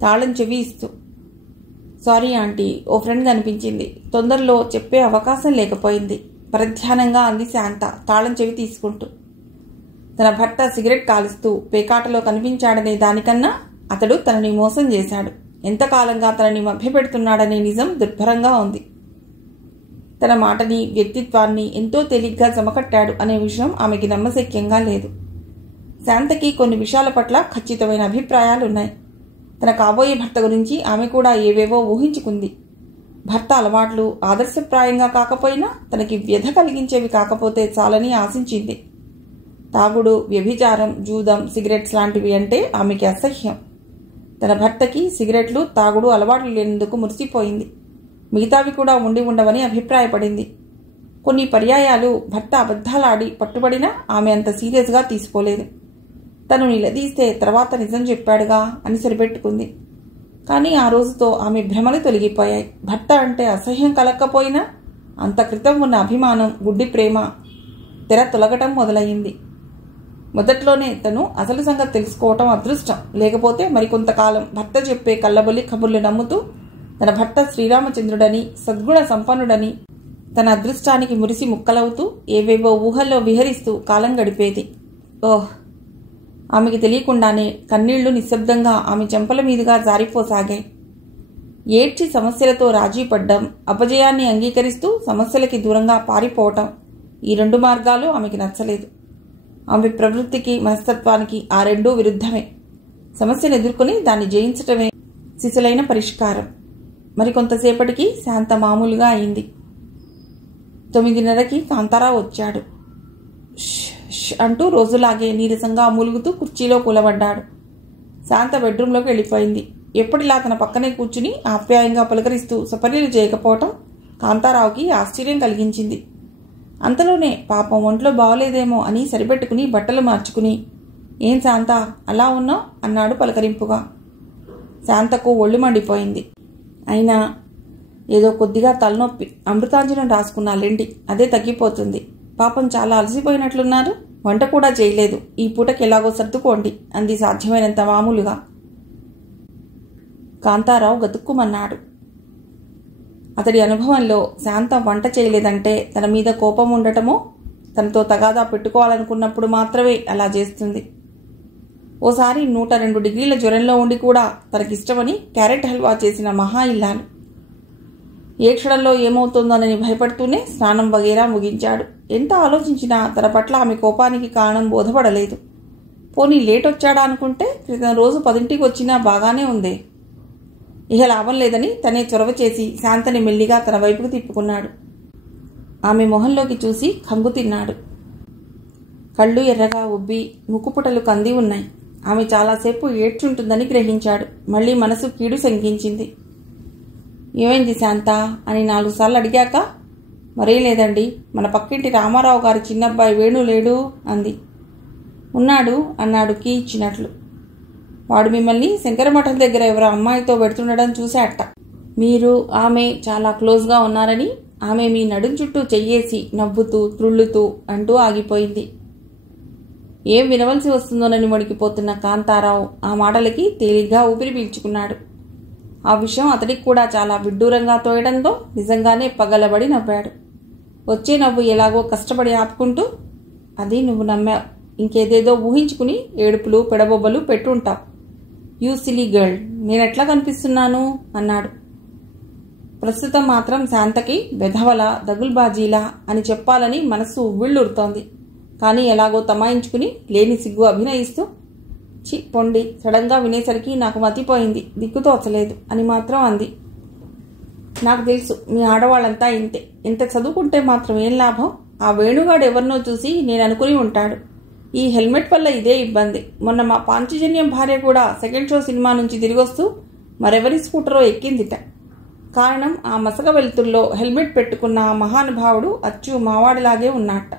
తాళం చెవి ఇస్తూ. సారీ ఆంటీ, ఓ ఫ్రెండ్ కనిపించింది. తొందరలో చెప్పే అవకాశం లేకపోయింది పరధ్యానంగా అంది శాంత తాళం చెవి తీసుకుంటూ. తన భర్త సిగరెట్ కాలుస్తూ పేకాటలో కనిపించాడనే దానికన్నా అతడు తనని మోసం చేశాడు. ఎంతకాలంగా తనని మభ్యపెడుతున్నాడనే నిజం దుర్భరంగా ఉంది. తన మాటని, వ్యక్తిత్వాన్ని ఎంతో తేలిగ్గా జమకట్టాడు అనే విషయం ఆమెకి నమ్మశక్యంగా లేదు. శాంతకి కొన్ని విషయాల పట్ల ఖచ్చితమైన అభిప్రాయాలున్నాయి. తన కాబోయే భర్త గురించి ఆమె కూడా ఏవేవో ఊహించుకుంది. భర్త అలవాట్లు ఆదర్శప్రాయంగా కాకపోయినా తనకి వ్యధ కలిగించేవి కాకపోతే చాలని ఆశించింది. తాగుడు, వ్యభిచారం, జూదం, సిగరెట్స్ లాంటివి అంటే ఆమెకి అసహ్యం. తన భర్తకి సిగరెట్లు, తాగుడు అలవాట్లు లేనందుకు మురిసిపోయింది. మిగతావి కూడా ఉండి ఉండవని అభిప్రాయపడింది. కొన్ని పర్యాయాలు భర్త అబద్ధాలాడి పట్టుబడినా ఆమె అంత సీరియస్గా తీసుకోలేదు. తను నిలదీస్తే తర్వాత నిజం చెప్పాడుగా అని సరిపెట్టుకుంది. కానీ ఆ రోజుతో ఆమె భ్రమలు తొలగిపోయాయి. భర్త అంటే అసహ్యం కలక్కపోయినా అంత క్రితం ఉన్న అభిమానం, గుడ్డి ప్రేమ తెర తొలగటం మొదలయ్యింది. మొదట్లోనే తను అసలు సంగతి తెలుసుకోవటం అదృష్టం. లేకపోతే మరికొంతకాలం భర్త చెప్పే కళ్ళబొల్లి కబుర్లు నమ్ముతూ తన భర్త శ్రీరామచంద్రుడని, సద్గుణ సంపన్నుడని తన అదృష్టానికి మురిసి ముక్కలవుతూ ఏవేవో ఊహల్లో విహరిస్తూ కాలం గడిపేది. ఓహ్! ఆమెకి తెలియకుండానే కన్నీళ్లు నిశ్శబ్దంగా ఆమె చెంపల మీదుగా జారిపోసాగాయి. ఏడ్చి సమస్యలతో రాజీ పడ్డం, అపజయాన్ని అంగీకరిస్తూ సమస్యలకి దూరంగా పారిపోవటం, ఈ 2 మార్గాలు ఆమెకి నచ్చలేదు. ఆమె ప్రవృత్తికి, మనస్తత్వానికి ఆ 2 విరుద్ధమే. సమస్యను ఎదుర్కొని దాన్ని జయించటమే సిసలైన పరిష్కారం. మరికొంతసేపటికి శాంత మామూలుగా అయింది. 9:30కి కాంతారావు వచ్చాడు. అంటూ రోజులాగే నీరసంగా మూలుగుతూ కుర్చీలో కూలబడ్డాడు. శాంత బెడ్రూంలోకి వెళ్ళిపోయింది. ఎప్పటిలా తన పక్కనే కూర్చుని ఆప్యాయంగా పలకరిస్తూ సపర్యలు చేయకపోవటం కాంతారావుకి ఆశ్చర్యం కలిగించింది. అంతలోనే పాపం ఒంట్లో బాగోలేదేమో అని సరిపెట్టుకుని బట్టలు మార్చుకుని, ఏం శాంత అలా ఉన్నావు అన్నాడు పలకరింపుగా. శాంతకు ఒళ్ళు మండిపోయింది. అయినా ఏదో కొద్దిగా తలనొప్పి, అమృతాంజనం రాసుకున్నాలేంటి, అదే తగ్గిపోతుంది. పాపం చాలా అలసిపోయినట్లున్నారు. వంట కూడా చేయలేదు. ఈ పూటకి ఎలాగో సర్దుకోండి అంది సాధ్యమైనంత మామూలుగా. కాంతారావు గతుక్కుమన్నాడు. అతడి అనుభవంలో శాంత వంట చేయలేదంటే తన మీద కోపం ఉండటమో, తనతో తగాదా పెట్టుకోవాలనుకున్నప్పుడు మాత్రమే అలా చేస్తుంది. ఓసారి 102 డిగ్రీల జ్వరంలో ఉండి కూడా తనకిష్టమని క్యారెట్ హల్వా చేసిన మహా ఇల్లాలు. ఏ క్షణంలో ఏమవుతుందోనని భయపడుతూనే స్నానం వగేరా ముగించాడు. ఎంత ఆలోచించినా తన పట్ల ఆమె కోపానికి కారణం బోధపడలేదు. పోనీ లేట్ వచ్చాడా అనుకుంటే క్రితం రోజు 10ంటికి వచ్చినా బాగానే ఉందే. ఇహ లాభం లేదని తనే చొరవ చేసి శాంతని మెల్లిగా తన వైపుకు తిప్పుకున్నాడు. ఆమె మొహంలోకి చూసి కంగు తిన్నాడు. కళ్ళు ఎర్రగా ఉబ్బి ముక్కుపుటలు కంది ఉన్నాయి. ఆమె చాలాసేపు ఏడ్చుంటుందని గ్రహించాడు. మళ్లీ మనసు కీడు శంకించింది. ఏమైంది శాంత అని 4 సార్లు అడిగాక, మరే లేదండి, మన పక్కింటి రామారావు గారి చిన్నబ్బాయి వేణు లేడు అంది. ఉన్నాడు అన్నాడు కీ ఇచ్చినట్లు. వాడు మిమ్మల్ని శంకరమఠం దగ్గర ఎవరో అమ్మాయితో పెడుతుండడం చూశాట. మీరు ఆమె చాలా క్లోజ్గా ఉన్నారని ఆమె మీ నడుం చుట్టూ చెయ్యేసి నవ్వుతూ త్రుళ్ళుతూ అంటూ ఆగిపోయింది. ఏం వినవలసి వస్తుందోనని వణికిపోతున్న కాంతారావు ఆ మాటలకి తేలిగ్గా ఊపిరి పీల్చుకున్నాడు. ఆ విషయం అతడికి కూడా చాలా విడ్డూరంగా తోయడంతో నిజంగానే పగలబడి నవ్వాడు. వచ్చే నవ్వు ఎలాగో కష్టపడి ఆపుకుంటూ, అది నువ్వు నమ్మావు, ఇంకేదేదో ఊహించుకుని ఏడుపులు పెడబొబ్బలు పెట్టుంటావు. యూ సిలీ గర్ల్, నేనెట్లా కనిపిస్తున్నాను అన్నాడు. ప్రస్తుతం మాత్రం శాంతకి వెధవలా దగుల్బాజీలా అని చెప్పాలని మనస్సు ఉవ్విళ్ళూరుతోంది. కానీ ఎలాగో తమాయించుకుని లేని సిగ్గు అభినయిస్తూ, చి పొండి, సడన్గా వినేసరికి నాకు మతిపోయింది, దిక్కుతోచలేదు అని మాత్రం అంది. నాకు తెలుసు మీ ఆడవాళ్ళంతా ఇంతే. ఎంత చదువుకుంటే మాత్రం ఏం లాభం? ఆ వేణుగాడు ఎవరినో చూసి నేను అనుకుని ఉంటాడు. ఈ హెల్మెట్ వల్ల ఇదే ఇబ్బంది. మొన్న మా పాంచజన్యం భార్య కూడా సెకండ్ షో సినిమా నుంచి తిరిగొస్తూ మరెవరి స్కూటరో ఎక్కిందిట. కారణం ఆ మసక వెలుతుల్లో హెల్మెట్ పెట్టుకున్న ఆ మహానుభావుడు అచ్చు మావాడిలాగే ఉన్నట్ట.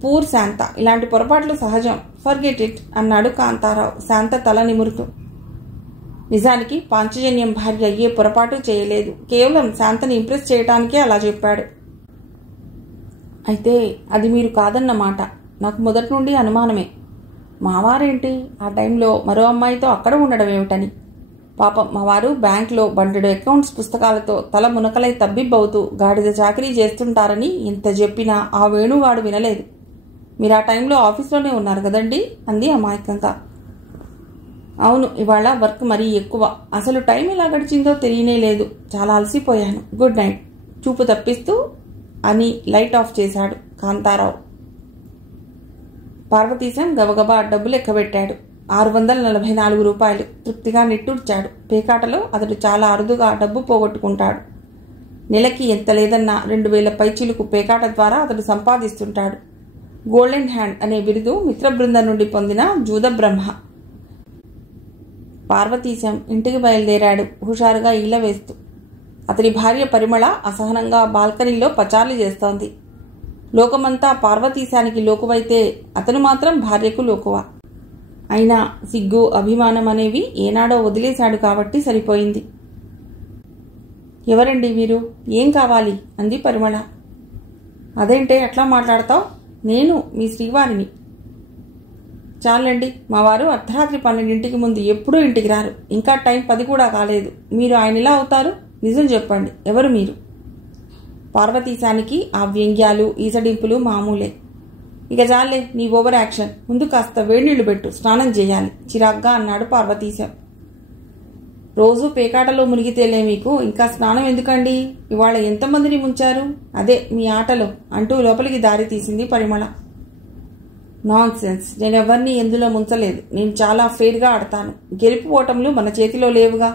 పూర్ శాంత, ఇలాంటి పొరపాట్లు సహజం, ఫర్గెట్ ఇట్ అన్నాడు కాంతారావు శాంత తల నిమురుతూ. నిజానికి పాంచజన్యం భార్య అయ్యే పొరపాటు చేయలేదు. కేవలం శాంతని ఇంప్రెస్ చేయటానికే అలా చెప్పాడు. అయితే అది మీరు కాదన్నమాట. నాకు మొదటి నుండి అనుమానమే. మావారేంటి ఆ టైంలో మరో అమ్మాయితో అక్కడ ఉండడం ఏమిటని. పాపం మావారు బ్యాంకులో బండెడు అకౌంట్స్ పుస్తకాలతో తల మునకలై తబ్బిబ్బవుతూ గాడిద చాకరీ చేస్తుంటారని ఇంత చెప్పినా ఆ వేణుగాడు వినలేదు. మీరు ఆ టైంలో ఆఫీస్లోనే ఉన్నారు కదండి అంది అమాయకంగా. అవును, ఇవాళ వర్క్ మరీ ఎక్కువ. అసలు టైం ఎలా గడిచిందో తెలియనే లేదు. చాలా అలసిపోయాను. గుడ్ నైట్ చూపు తప్పిస్తూ అని లైట్ ఆఫ్ చేశాడు కాంతారావు. పార్వతీశం గబగబా డబ్బు లెక్కబెట్టాడు. 644 రూపాయలు. తృప్తిగా నిట్టూర్చాడు. పేకాటలో అతడు చాలా అరుదుగా డబ్బు పోగొట్టుకుంటాడు. నెలకి ఎంత లేదన్నా 2000 పైచిలుకు పేకాట ద్వారా అతడు సంపాదిస్తుంటాడు. గోల్డెన్ హ్యాండ్ అనే బిరుదు మిత్ర బృందం నుండి పొందిన జూద బ్రహ్మ. పార్వతీశం ఇంటికి బయలుదేరాడు హుషారుగా ఈల వేస్తూ. అతని భార్య పరిమళ అసహనంగా బాల్కనీలో పచార్లు చేస్తోంది. లోకమంతా పార్వతీశానికి లోకువైతే అతను మాత్రం భార్యకు లోకువ. అయినా సిగ్గు అభిమానం అనేవి ఏనాడో వదిలేశాడు కాబట్టి సరిపోయింది. ఎవరండి మీరు? ఏం కావాలి అంది పరిమళ. అదేంటే అట్లా మాట్లాడతావు? నేను మీ శ్రీవారిని. చాలండి, మా వారు అర్ధరాత్రి 12ంటికి ముందు ఎప్పుడూ ఇంటికి రారు. ఇంకా టైం 10 కూడా కాలేదు. మీరు ఆయన ఎలా అవుతారు? నిజం చెప్పండి, ఎవరు మీరు? పార్వతీశానికి ఆ వ్యంగ్యాలు ఈసడింపులు మామూలే. ఇక చాలే నీ ఓవర్ యాక్షన్. ముందు కాస్త వేడినీళ్లు పెట్టు, స్నానం చేయాలి చిరాగ్గా అన్నాడు పార్వతీశం. రోజు పేకాటలో మునిగితేలే మీకు ఇంకా స్నానం ఎందుకండి? ఇవాళ ఎంతమందిని ముంచారు? అదే మీ ఆటలో అంటూ లోపలికి దారి తీసింది పరిమళ. నాన్ సెన్స్, నేనెవరిని ఎందులో ముంచలేదు. నేను చాలా ఫెయిర్గా ఆడతాను. గెలుపు ఓటములు మన చేతిలో లేవుగా.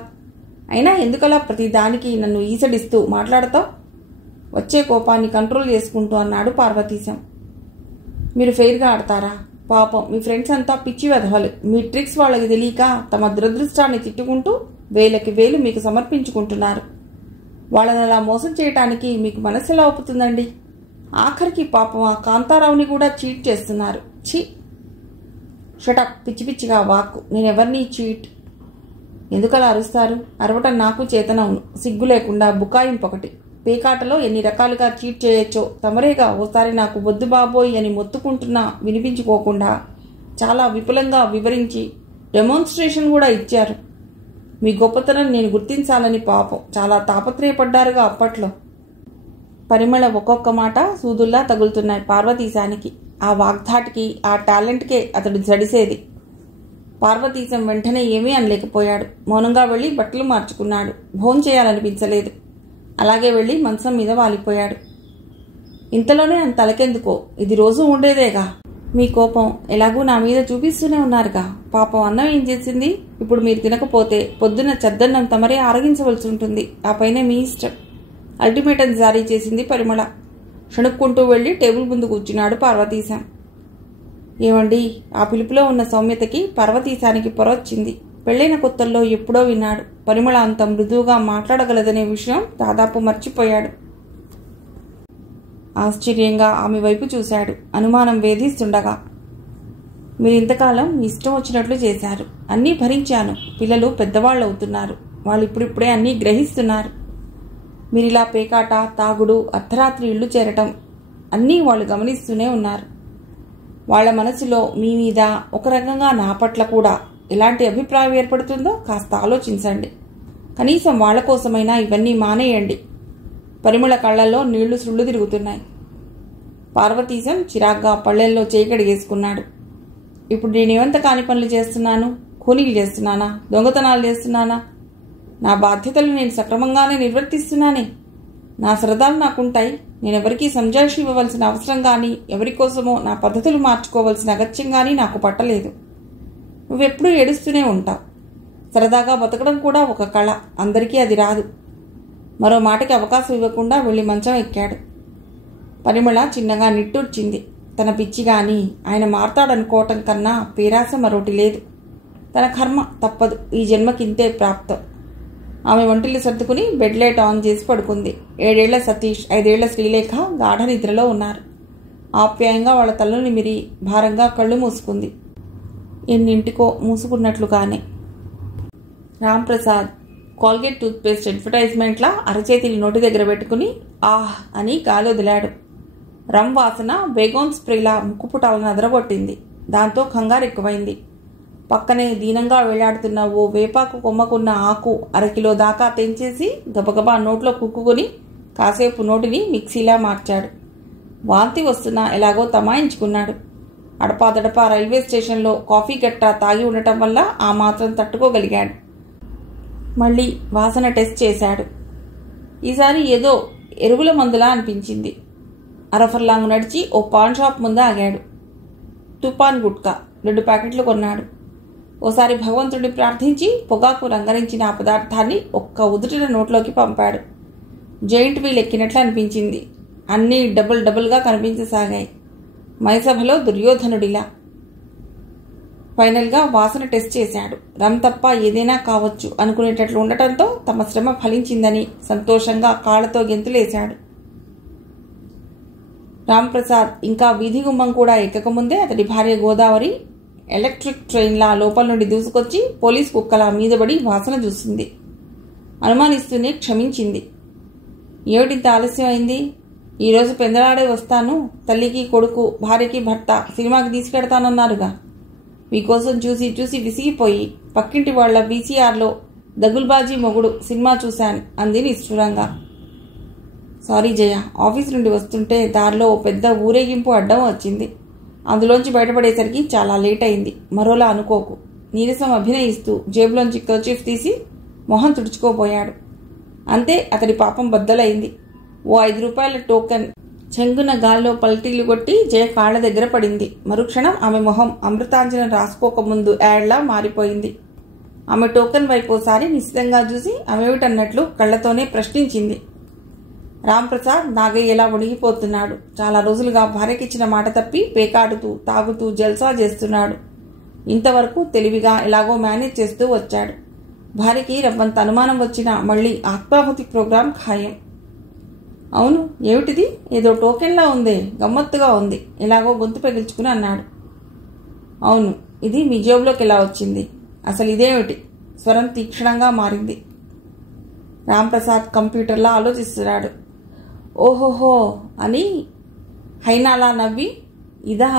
అయినా ఎందుకలా ప్రతి దానికి నన్ను ఈసడిస్తూ మాట్లాడతావు? వచ్చే కోపాన్ని కంట్రోల్ చేసుకుంటూ అన్నాడు పార్వతీశం. మీరు ఫెయిర్గా ఆడతారా? పాపం మీ ఫ్రెండ్స్ అంతా పిచ్చి వెధవలు. మీ ట్రిక్స్ వాళ్ళకి తెలియక తమ దురదృష్టాన్ని తిట్టుకుంటూ వేలకి వేలు మీకు సమర్పించుకుంటున్నారు. వాళ్ళని అలా మోసం చేయటానికి మీకు మనసు ఎలా ఒప్పుతుందండి? ఆఖరికి పాపం ఆ కాంతారావుని కూడా చీట్ చేస్తున్నారు. ఛీ! షటప్, పిచ్చి పిచ్చిగా వాక్కు. నేనెవరిని చీట్? ఎందుకలా అరుస్తారు? అరవటం నాకు చేతనవును. సిగ్గు లేకుండా బుకాయింపొకటి. పేకాటలో ఎన్ని రకాలుగా చీట్ చేయొచ్చో తమరేగా ఓసారి నాకు వద్దు బాబోయ్ అని మొత్తుకుంటున్నా వినిపించుకోకుండా చాలా విపులంగా వివరించి డెమోన్స్ట్రేషన్ కూడా ఇచ్చారు. మీ గొప్పతనం నేను గుర్తించాలని పాపం చాలా తాపత్రయపడ్డారుగా అప్పట్లో. పరిమళ ఒక్కొక్క మాట సూదుల్లా తగులుతున్నాయి పార్వతీశానికి. ఆ వాగ్ధాటికి, ఆ టాలెంట్కే అతడు జడిసేది. పార్వతీశం వెంటనే ఏమీ అనలేకపోయాడు. మౌనంగా వెళ్ళి బట్టలు మార్చుకున్నాడు. భోంచేయాలనిపించలేదు. అలాగే వెళ్ళి మంచం మీద వాలిపోయాడు. ఇంతలోనే అంత తలకెందుకో, ఇది రోజూ ఉండేదేగా. మీ కోపం ఎలాగూ నా మీద చూపిస్తూనే ఉన్నారుగా. పాపం అన్నం ఏం చేసింది? ఇప్పుడు మీరు తినకపోతే పొద్దున్న చద్దన్నం తమరే ఆరగించవలసి ఉంటుంది. ఆ పైన మీ ఇష్టం. అల్టిమేటం జారీ చేసింది పరిమళ. షణుక్కుంటూ వెళ్లి టేబుల్ ముందు కూర్చున్నాడు పార్వతీశం. ఏమండి? ఆ పిలుపులో ఉన్న సౌమ్యతకి పార్వతీశానికి పొరొచ్చింది. పెళ్లైన కొత్తల్లో ఎప్పుడో విన్నాడు. పరిమళ అంత మృదువుగా మాట్లాడగలదనే విషయం దాదాపు మర్చిపోయాడు. ఆశ్చర్యంగా ఆమె వైపు చూశాడు. అనుమానం వేధిస్తుండగా. మీరింతకాలం ఇష్టం వచ్చినట్లు చేశారు. అన్నీ భరించాను. పిల్లలు పెద్దవాళ్ళు అవుతున్నారు. వాళ్ళు ఇప్పుడిప్పుడే అన్నీ గ్రహిస్తున్నారు. మీరిలా పేకాట, తాగుడు, అర్ధరాత్రి ఇళ్లు చేరటం అన్నీ వాళ్ళు గమనిస్తూనే ఉన్నారు. వాళ్ల మనసులో మీ మీద, ఒక రకంగా నా పట్ల కూడా ఎలాంటి అభిప్రాయం ఏర్పడుతుందో కాస్త ఆలోచించండి. కనీసం వాళ్ల కోసమైనా ఇవన్నీ మానేయండి. పరిమళ కళ్లల్లో నీళ్లు సుళ్ళు తిరుగుతున్నాయి. పార్వతీశం చిరాగ్గా పళ్ళెల్లో చేయి కడిగేసుకున్నాడు. ఇప్పుడు నేనేమంత కాని పనులు చేస్తున్నాను? ఖూనీలు చేస్తున్నానా? దొంగతనాలు చేస్తున్నానా? నా బాధ్యతలు నేను సక్రమంగానే నిర్వర్తిస్తున్నానే. నా సరదాలు నాకుంటాయి. నేనెవరికీ సంజాయిషి ఇవ్వవలసిన అవసరం కానీ, ఎవరికోసమో నా పద్ధతులు మార్చుకోవలసిన అగత్యం కానీ నాకు పట్టలేదు. నువ్వెప్పుడూ ఏడుస్తూనే ఉంటావు. సరదాగా బతకడం కూడా ఒక కళ. అందరికీ అది రాదు. మరో మాటకి అవకాశం ఇవ్వకుండా వెళ్ళి మంచం ఎక్కాడు. పరిమళ చిన్నగా నిట్టూర్చింది. తన పిచ్చి గాని ఆయన మారతాడనుకోవటం కన్నా పేరాస మరోటి లేదు. తన కర్మ తప్పదు. ఈ జన్మకింతే ప్రాప్తం. ఆమె వంటిల్లు సర్దుకుని బెడ్ లైట్ ఆన్ చేసి పడుకుంది. 7 ఏళ్ల సతీష్, 5 ఏళ్ల శ్రీలేఖ గాఢ నిద్రలో ఉన్నారు. ఆప్యాయంగా వాళ్ళ తల్లుని నిమిరి భారంగా కళ్ళు మూసుకుంది. ఎన్నింటికో మూసుకున్నట్లుగానే. రాంప్రసాద్ కోల్గేట్ టూత్పేస్ట్ అడ్వర్టైజ్మెంట్లా అరచేతిని నోటి దగ్గర పెట్టుకుని ఆహ్ అని గాలి వదిలాడు. రమ్ వాసన బేగోన్ స్ప్రేలా ముక్కుపుటాలను అదరగొట్టింది. దాంతో కంగారు ఎక్కువైంది. పక్కనే దీనంగా వేలాడుతున్న ఓ వేపాకు కొమ్మకున్న ఆకు 1/2 కిలో దాకా తెంచేసి గబగబా నోట్లో కుక్కుని కాసేపు నోటిని మిక్సీలా మార్చాడు. వాంతి వస్తున్నా ఎలాగో తమాయించుకున్నాడు. అడపాదడపా రైల్వే స్టేషన్లో కాఫీ గట్రా తాగి ఉండటం వల్ల ఆ మాత్రం తట్టుకోగలిగాడు. మళ్ళీ వాసన టెస్ట్ చేశాడు. ఈసారి ఏదో ఎరువుల మందులా అనిపించింది. అరఫర్లాంగ్ నడిచి ఓ పాన్ షాప్ ముందు ఆగాడు. తుపాన్ గుట్కా 2 ప్యాకెట్లు కొన్నాడు. ఓసారి భగవంతుడిని ప్రార్థించి పొగాకు రంగరించిన ఆ పదార్థాన్ని ఒక్క ఉదుటిన నోట్లోకి పంపాడు. జైంట్ వీల్ ఎక్కినట్లు అనిపించింది. అన్నీ డబుల్గా కనిపించసాగాయి. మైసభలో దుర్యోధనుడిలా. ఫైనల్గా వాసన టెస్ట్ చేశాడు. రమ్ తప్ప ఏదైనా కావచ్చు అనుకునేటట్లు ఉండటంతో తమ శ్రమ ఫలించిందని సంతోషంగా కాళ్లతో గెంతులేశాడు. రాంప్రసాద్ ఇంకా వీధి గుమ్మం కూడా ఎక్కకముందే అతడి భార్య గోదావరి ఎలక్ట్రిక్ ట్రైన్లా లోపల నుండి దూసుకొచ్చి పోలీస్ కుక్కలా మీదబడి వాసన చూసింది. అనుమానిస్తూనే క్షమించింది. ఏమిటింత ఆలస్యం అయింది? ఈరోజు పెందలాడే వస్తాను. తల్లికి కొడుకు, భార్యకి భర్త సినిమాకి తీసుకెడతానన్నారుగా. మీకోసం చూసి చూసి విసిగిపోయి పక్కింటి వాళ్ల VCRలో దగుల్బాజీ మొగుడు సినిమా చూశాను అంది నిష్ఠురంగా. సారీ జయ, ఆఫీస్ నుండి వస్తుంటే దారిలో ఓ పెద్ద ఊరేగింపు అడ్డం వచ్చింది. అందులోంచి బయటపడేసరికి చాలా లేట్ అయింది. మరోలా అనుకోకు. నీరసం అభినయిస్తూ జేబులోంచి కర్చీఫ్ తీసి మొహం తుడుచుకోబోయాడు. అంతే అతడి పాపం బద్దలైంది. ఓ 5 రూపాయల టోకెన్ చెంగున గాల్లో పల్టీలు కొట్టి జయ కాళ్ల దగ్గర పడింది. మరుక్షణం ఆమె మొహం అమృతాంజనం రాసుకోకముందు యాడ్లా మారిపోయింది. ఆమె టోకెన్ వైపు ఓసారి నిశ్చితంగా చూసి ఆమెవిటన్నట్లు కళ్లతోనే ప్రశ్నించింది. రాంప్రసాద్ నాగయ్యలా ఒడిగిపోతున్నాడు. చాలా రోజులుగా భార్యకిచ్చిన మాట తప్పి పేకాడుతూ తాగుతూ జల్సా చేస్తున్నాడు. ఇంతవరకు తెలివిగా ఎలాగో మేనేజ్ చేస్తూ వచ్చాడు. భార్యకి రవ్వంత అనుమానం వచ్చినా మళ్ళీ ఆత్మాహుతి ప్రోగ్రాం ఖాయం. అవును, ఏమిటిది? ఏదో టోకెన్లా ఉందే, గమ్మత్తుగా ఉంది. ఎలాగో గొంతు పెగిల్చుకుని అన్నాడు. అవును, ఇది మీ జేబులోకి ఎలా వచ్చింది? అసలు ఇదేమిటి? స్వరం తీక్షణంగా మారింది. రాంప్రసాద్ కంప్యూటర్లా ఆలోచిస్తున్నాడు. ఓహోహో అని హైనాలా నవ్వి, ఇదా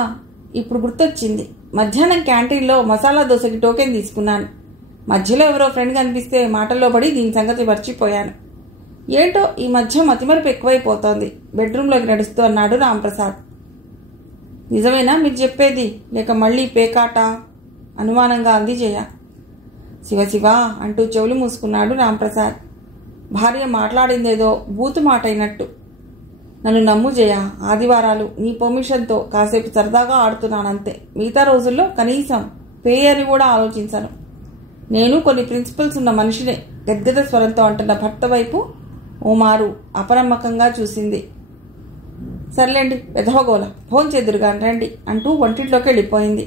ఇప్పుడు గుర్తొచ్చింది. మధ్యాహ్నం క్యాంటీన్లో మసాలా దోశకి టోకెన్ తీసుకున్నాను. మధ్యలో ఎవరో ఫ్రెండ్ కనిపిస్తే మాటల్లో పడి దీని సంగతి మర్చిపోయాను. ఏంటో ఈ మధ్య మతిమరుపు ఎక్కువైపోతోంది బెడ్రూమ్లోకి నడుస్తూ అన్నాడు రాంప్రసాద్. నిజమేనా మీరు చెప్పేది, లేక మళ్ళీ పేకాట? అనుమానంగా అంది జయ. శివ అంటూ చెవులు మూసుకున్నాడు రాంప్రసాద్. భార్య మాట్లాడిందేదో బూతు మాట అయినట్టు. నన్ను నమ్ము జయ, ఆదివారాలు నీ పర్మిషన్తో కాసేపు సరదాగా ఆడుతున్నానంతే. మిగతా రోజుల్లో కనీసం పే అని కూడా ఆలోచించను. నేను కొన్ని ప్రిన్సిపల్స్ ఉన్న మనిషినే, గద్గద స్వరంతో అంటున్న భర్త వైపు ఓ మారు అపనమ్మకంగా చూసింది. సర్లేండి వెధవగోల, భోంచెదురుగా రండి అంటూ వంటింట్లోకి వెళ్ళిపోయింది.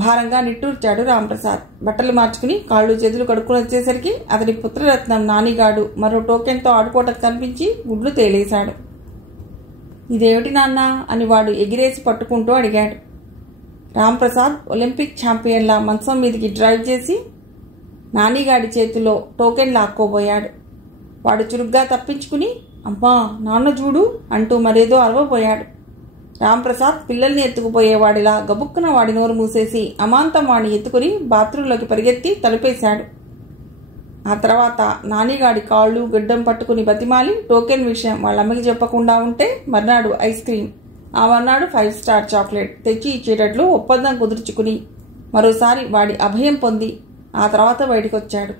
భారంగా నిట్టూర్చాడు రాంప్రసాద్. బట్టలు మార్చుకుని కాళ్ళు చేతులు కడుక్కుని వచ్చేసరికి అతడి పుత్రరత్నం నానిగాడు మరో టోకెన్తో ఆడుకోవటం కనిపించి గుడ్లు తేలేశాడు. ఇదేమిటి నాన్న అని వాడు ఎగిరేసి పట్టుకుంటూ అడిగాడు. రాంప్రసాద్ ఒలింపిక్ ఛాంపియన్లా మంచం మీదికి డ్రైవ్ చేసి నానిగాడి చేతిలో టోకెన్ లాక్కోబోయాడు. వాడు చురుగ్గా తప్పించుకుని అమ్మా నాన్న చూడు అంటూ మరేదో అరవబోయాడు. రాంప్రసాద్ పిల్లల్ని ఎత్తుకుపోయేవాడిలా గబుక్కున వాడి నోరు మూసేసి అమాంతం వాడిని ఎత్తుకుని బాత్రూంలోకి పరిగెత్తి తలుపేశాడు. ఆ తర్వాత నానిగాడి కాళ్ళు గడ్డం పట్టుకుని బతిమాలి టోకెన్ విషయం వాళ్ళమ్మకి చెప్పకుండా ఉంటే మర్నాడు ఐస్ క్రీమ్, ఆ మర్నాడు 5 స్టార్ చాక్లెట్ తెచ్చి ఇచ్చేటట్లు ఒప్పందం కుదుర్చుకుని మరోసారి వాడి అభయం పొంది ఆ తర్వాత బయటకొచ్చాడు.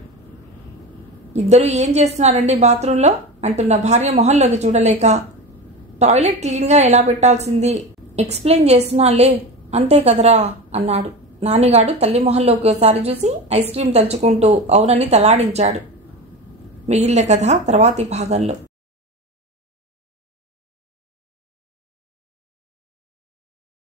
ఇద్దరూ ఏం చేస్తున్నారండి బాత్రూంలో అంటున్న భార్య మొహంలోకి చూడలేక, టాయిలెట్ క్లీన్గా ఎలా పెట్టాల్సింది ఎక్స్ప్లెయిన్ చేస్తున్నాలే అంతే కదరా అన్నాడు. నానిగాడు తల్లి మొహంలోకి ఒకసారి చూసి ఐస్ క్రీమ్ తలుచుకుంటూ అవునని తలాడించాడు. మిగిలిన కథ తర్వాతి భాగంలో.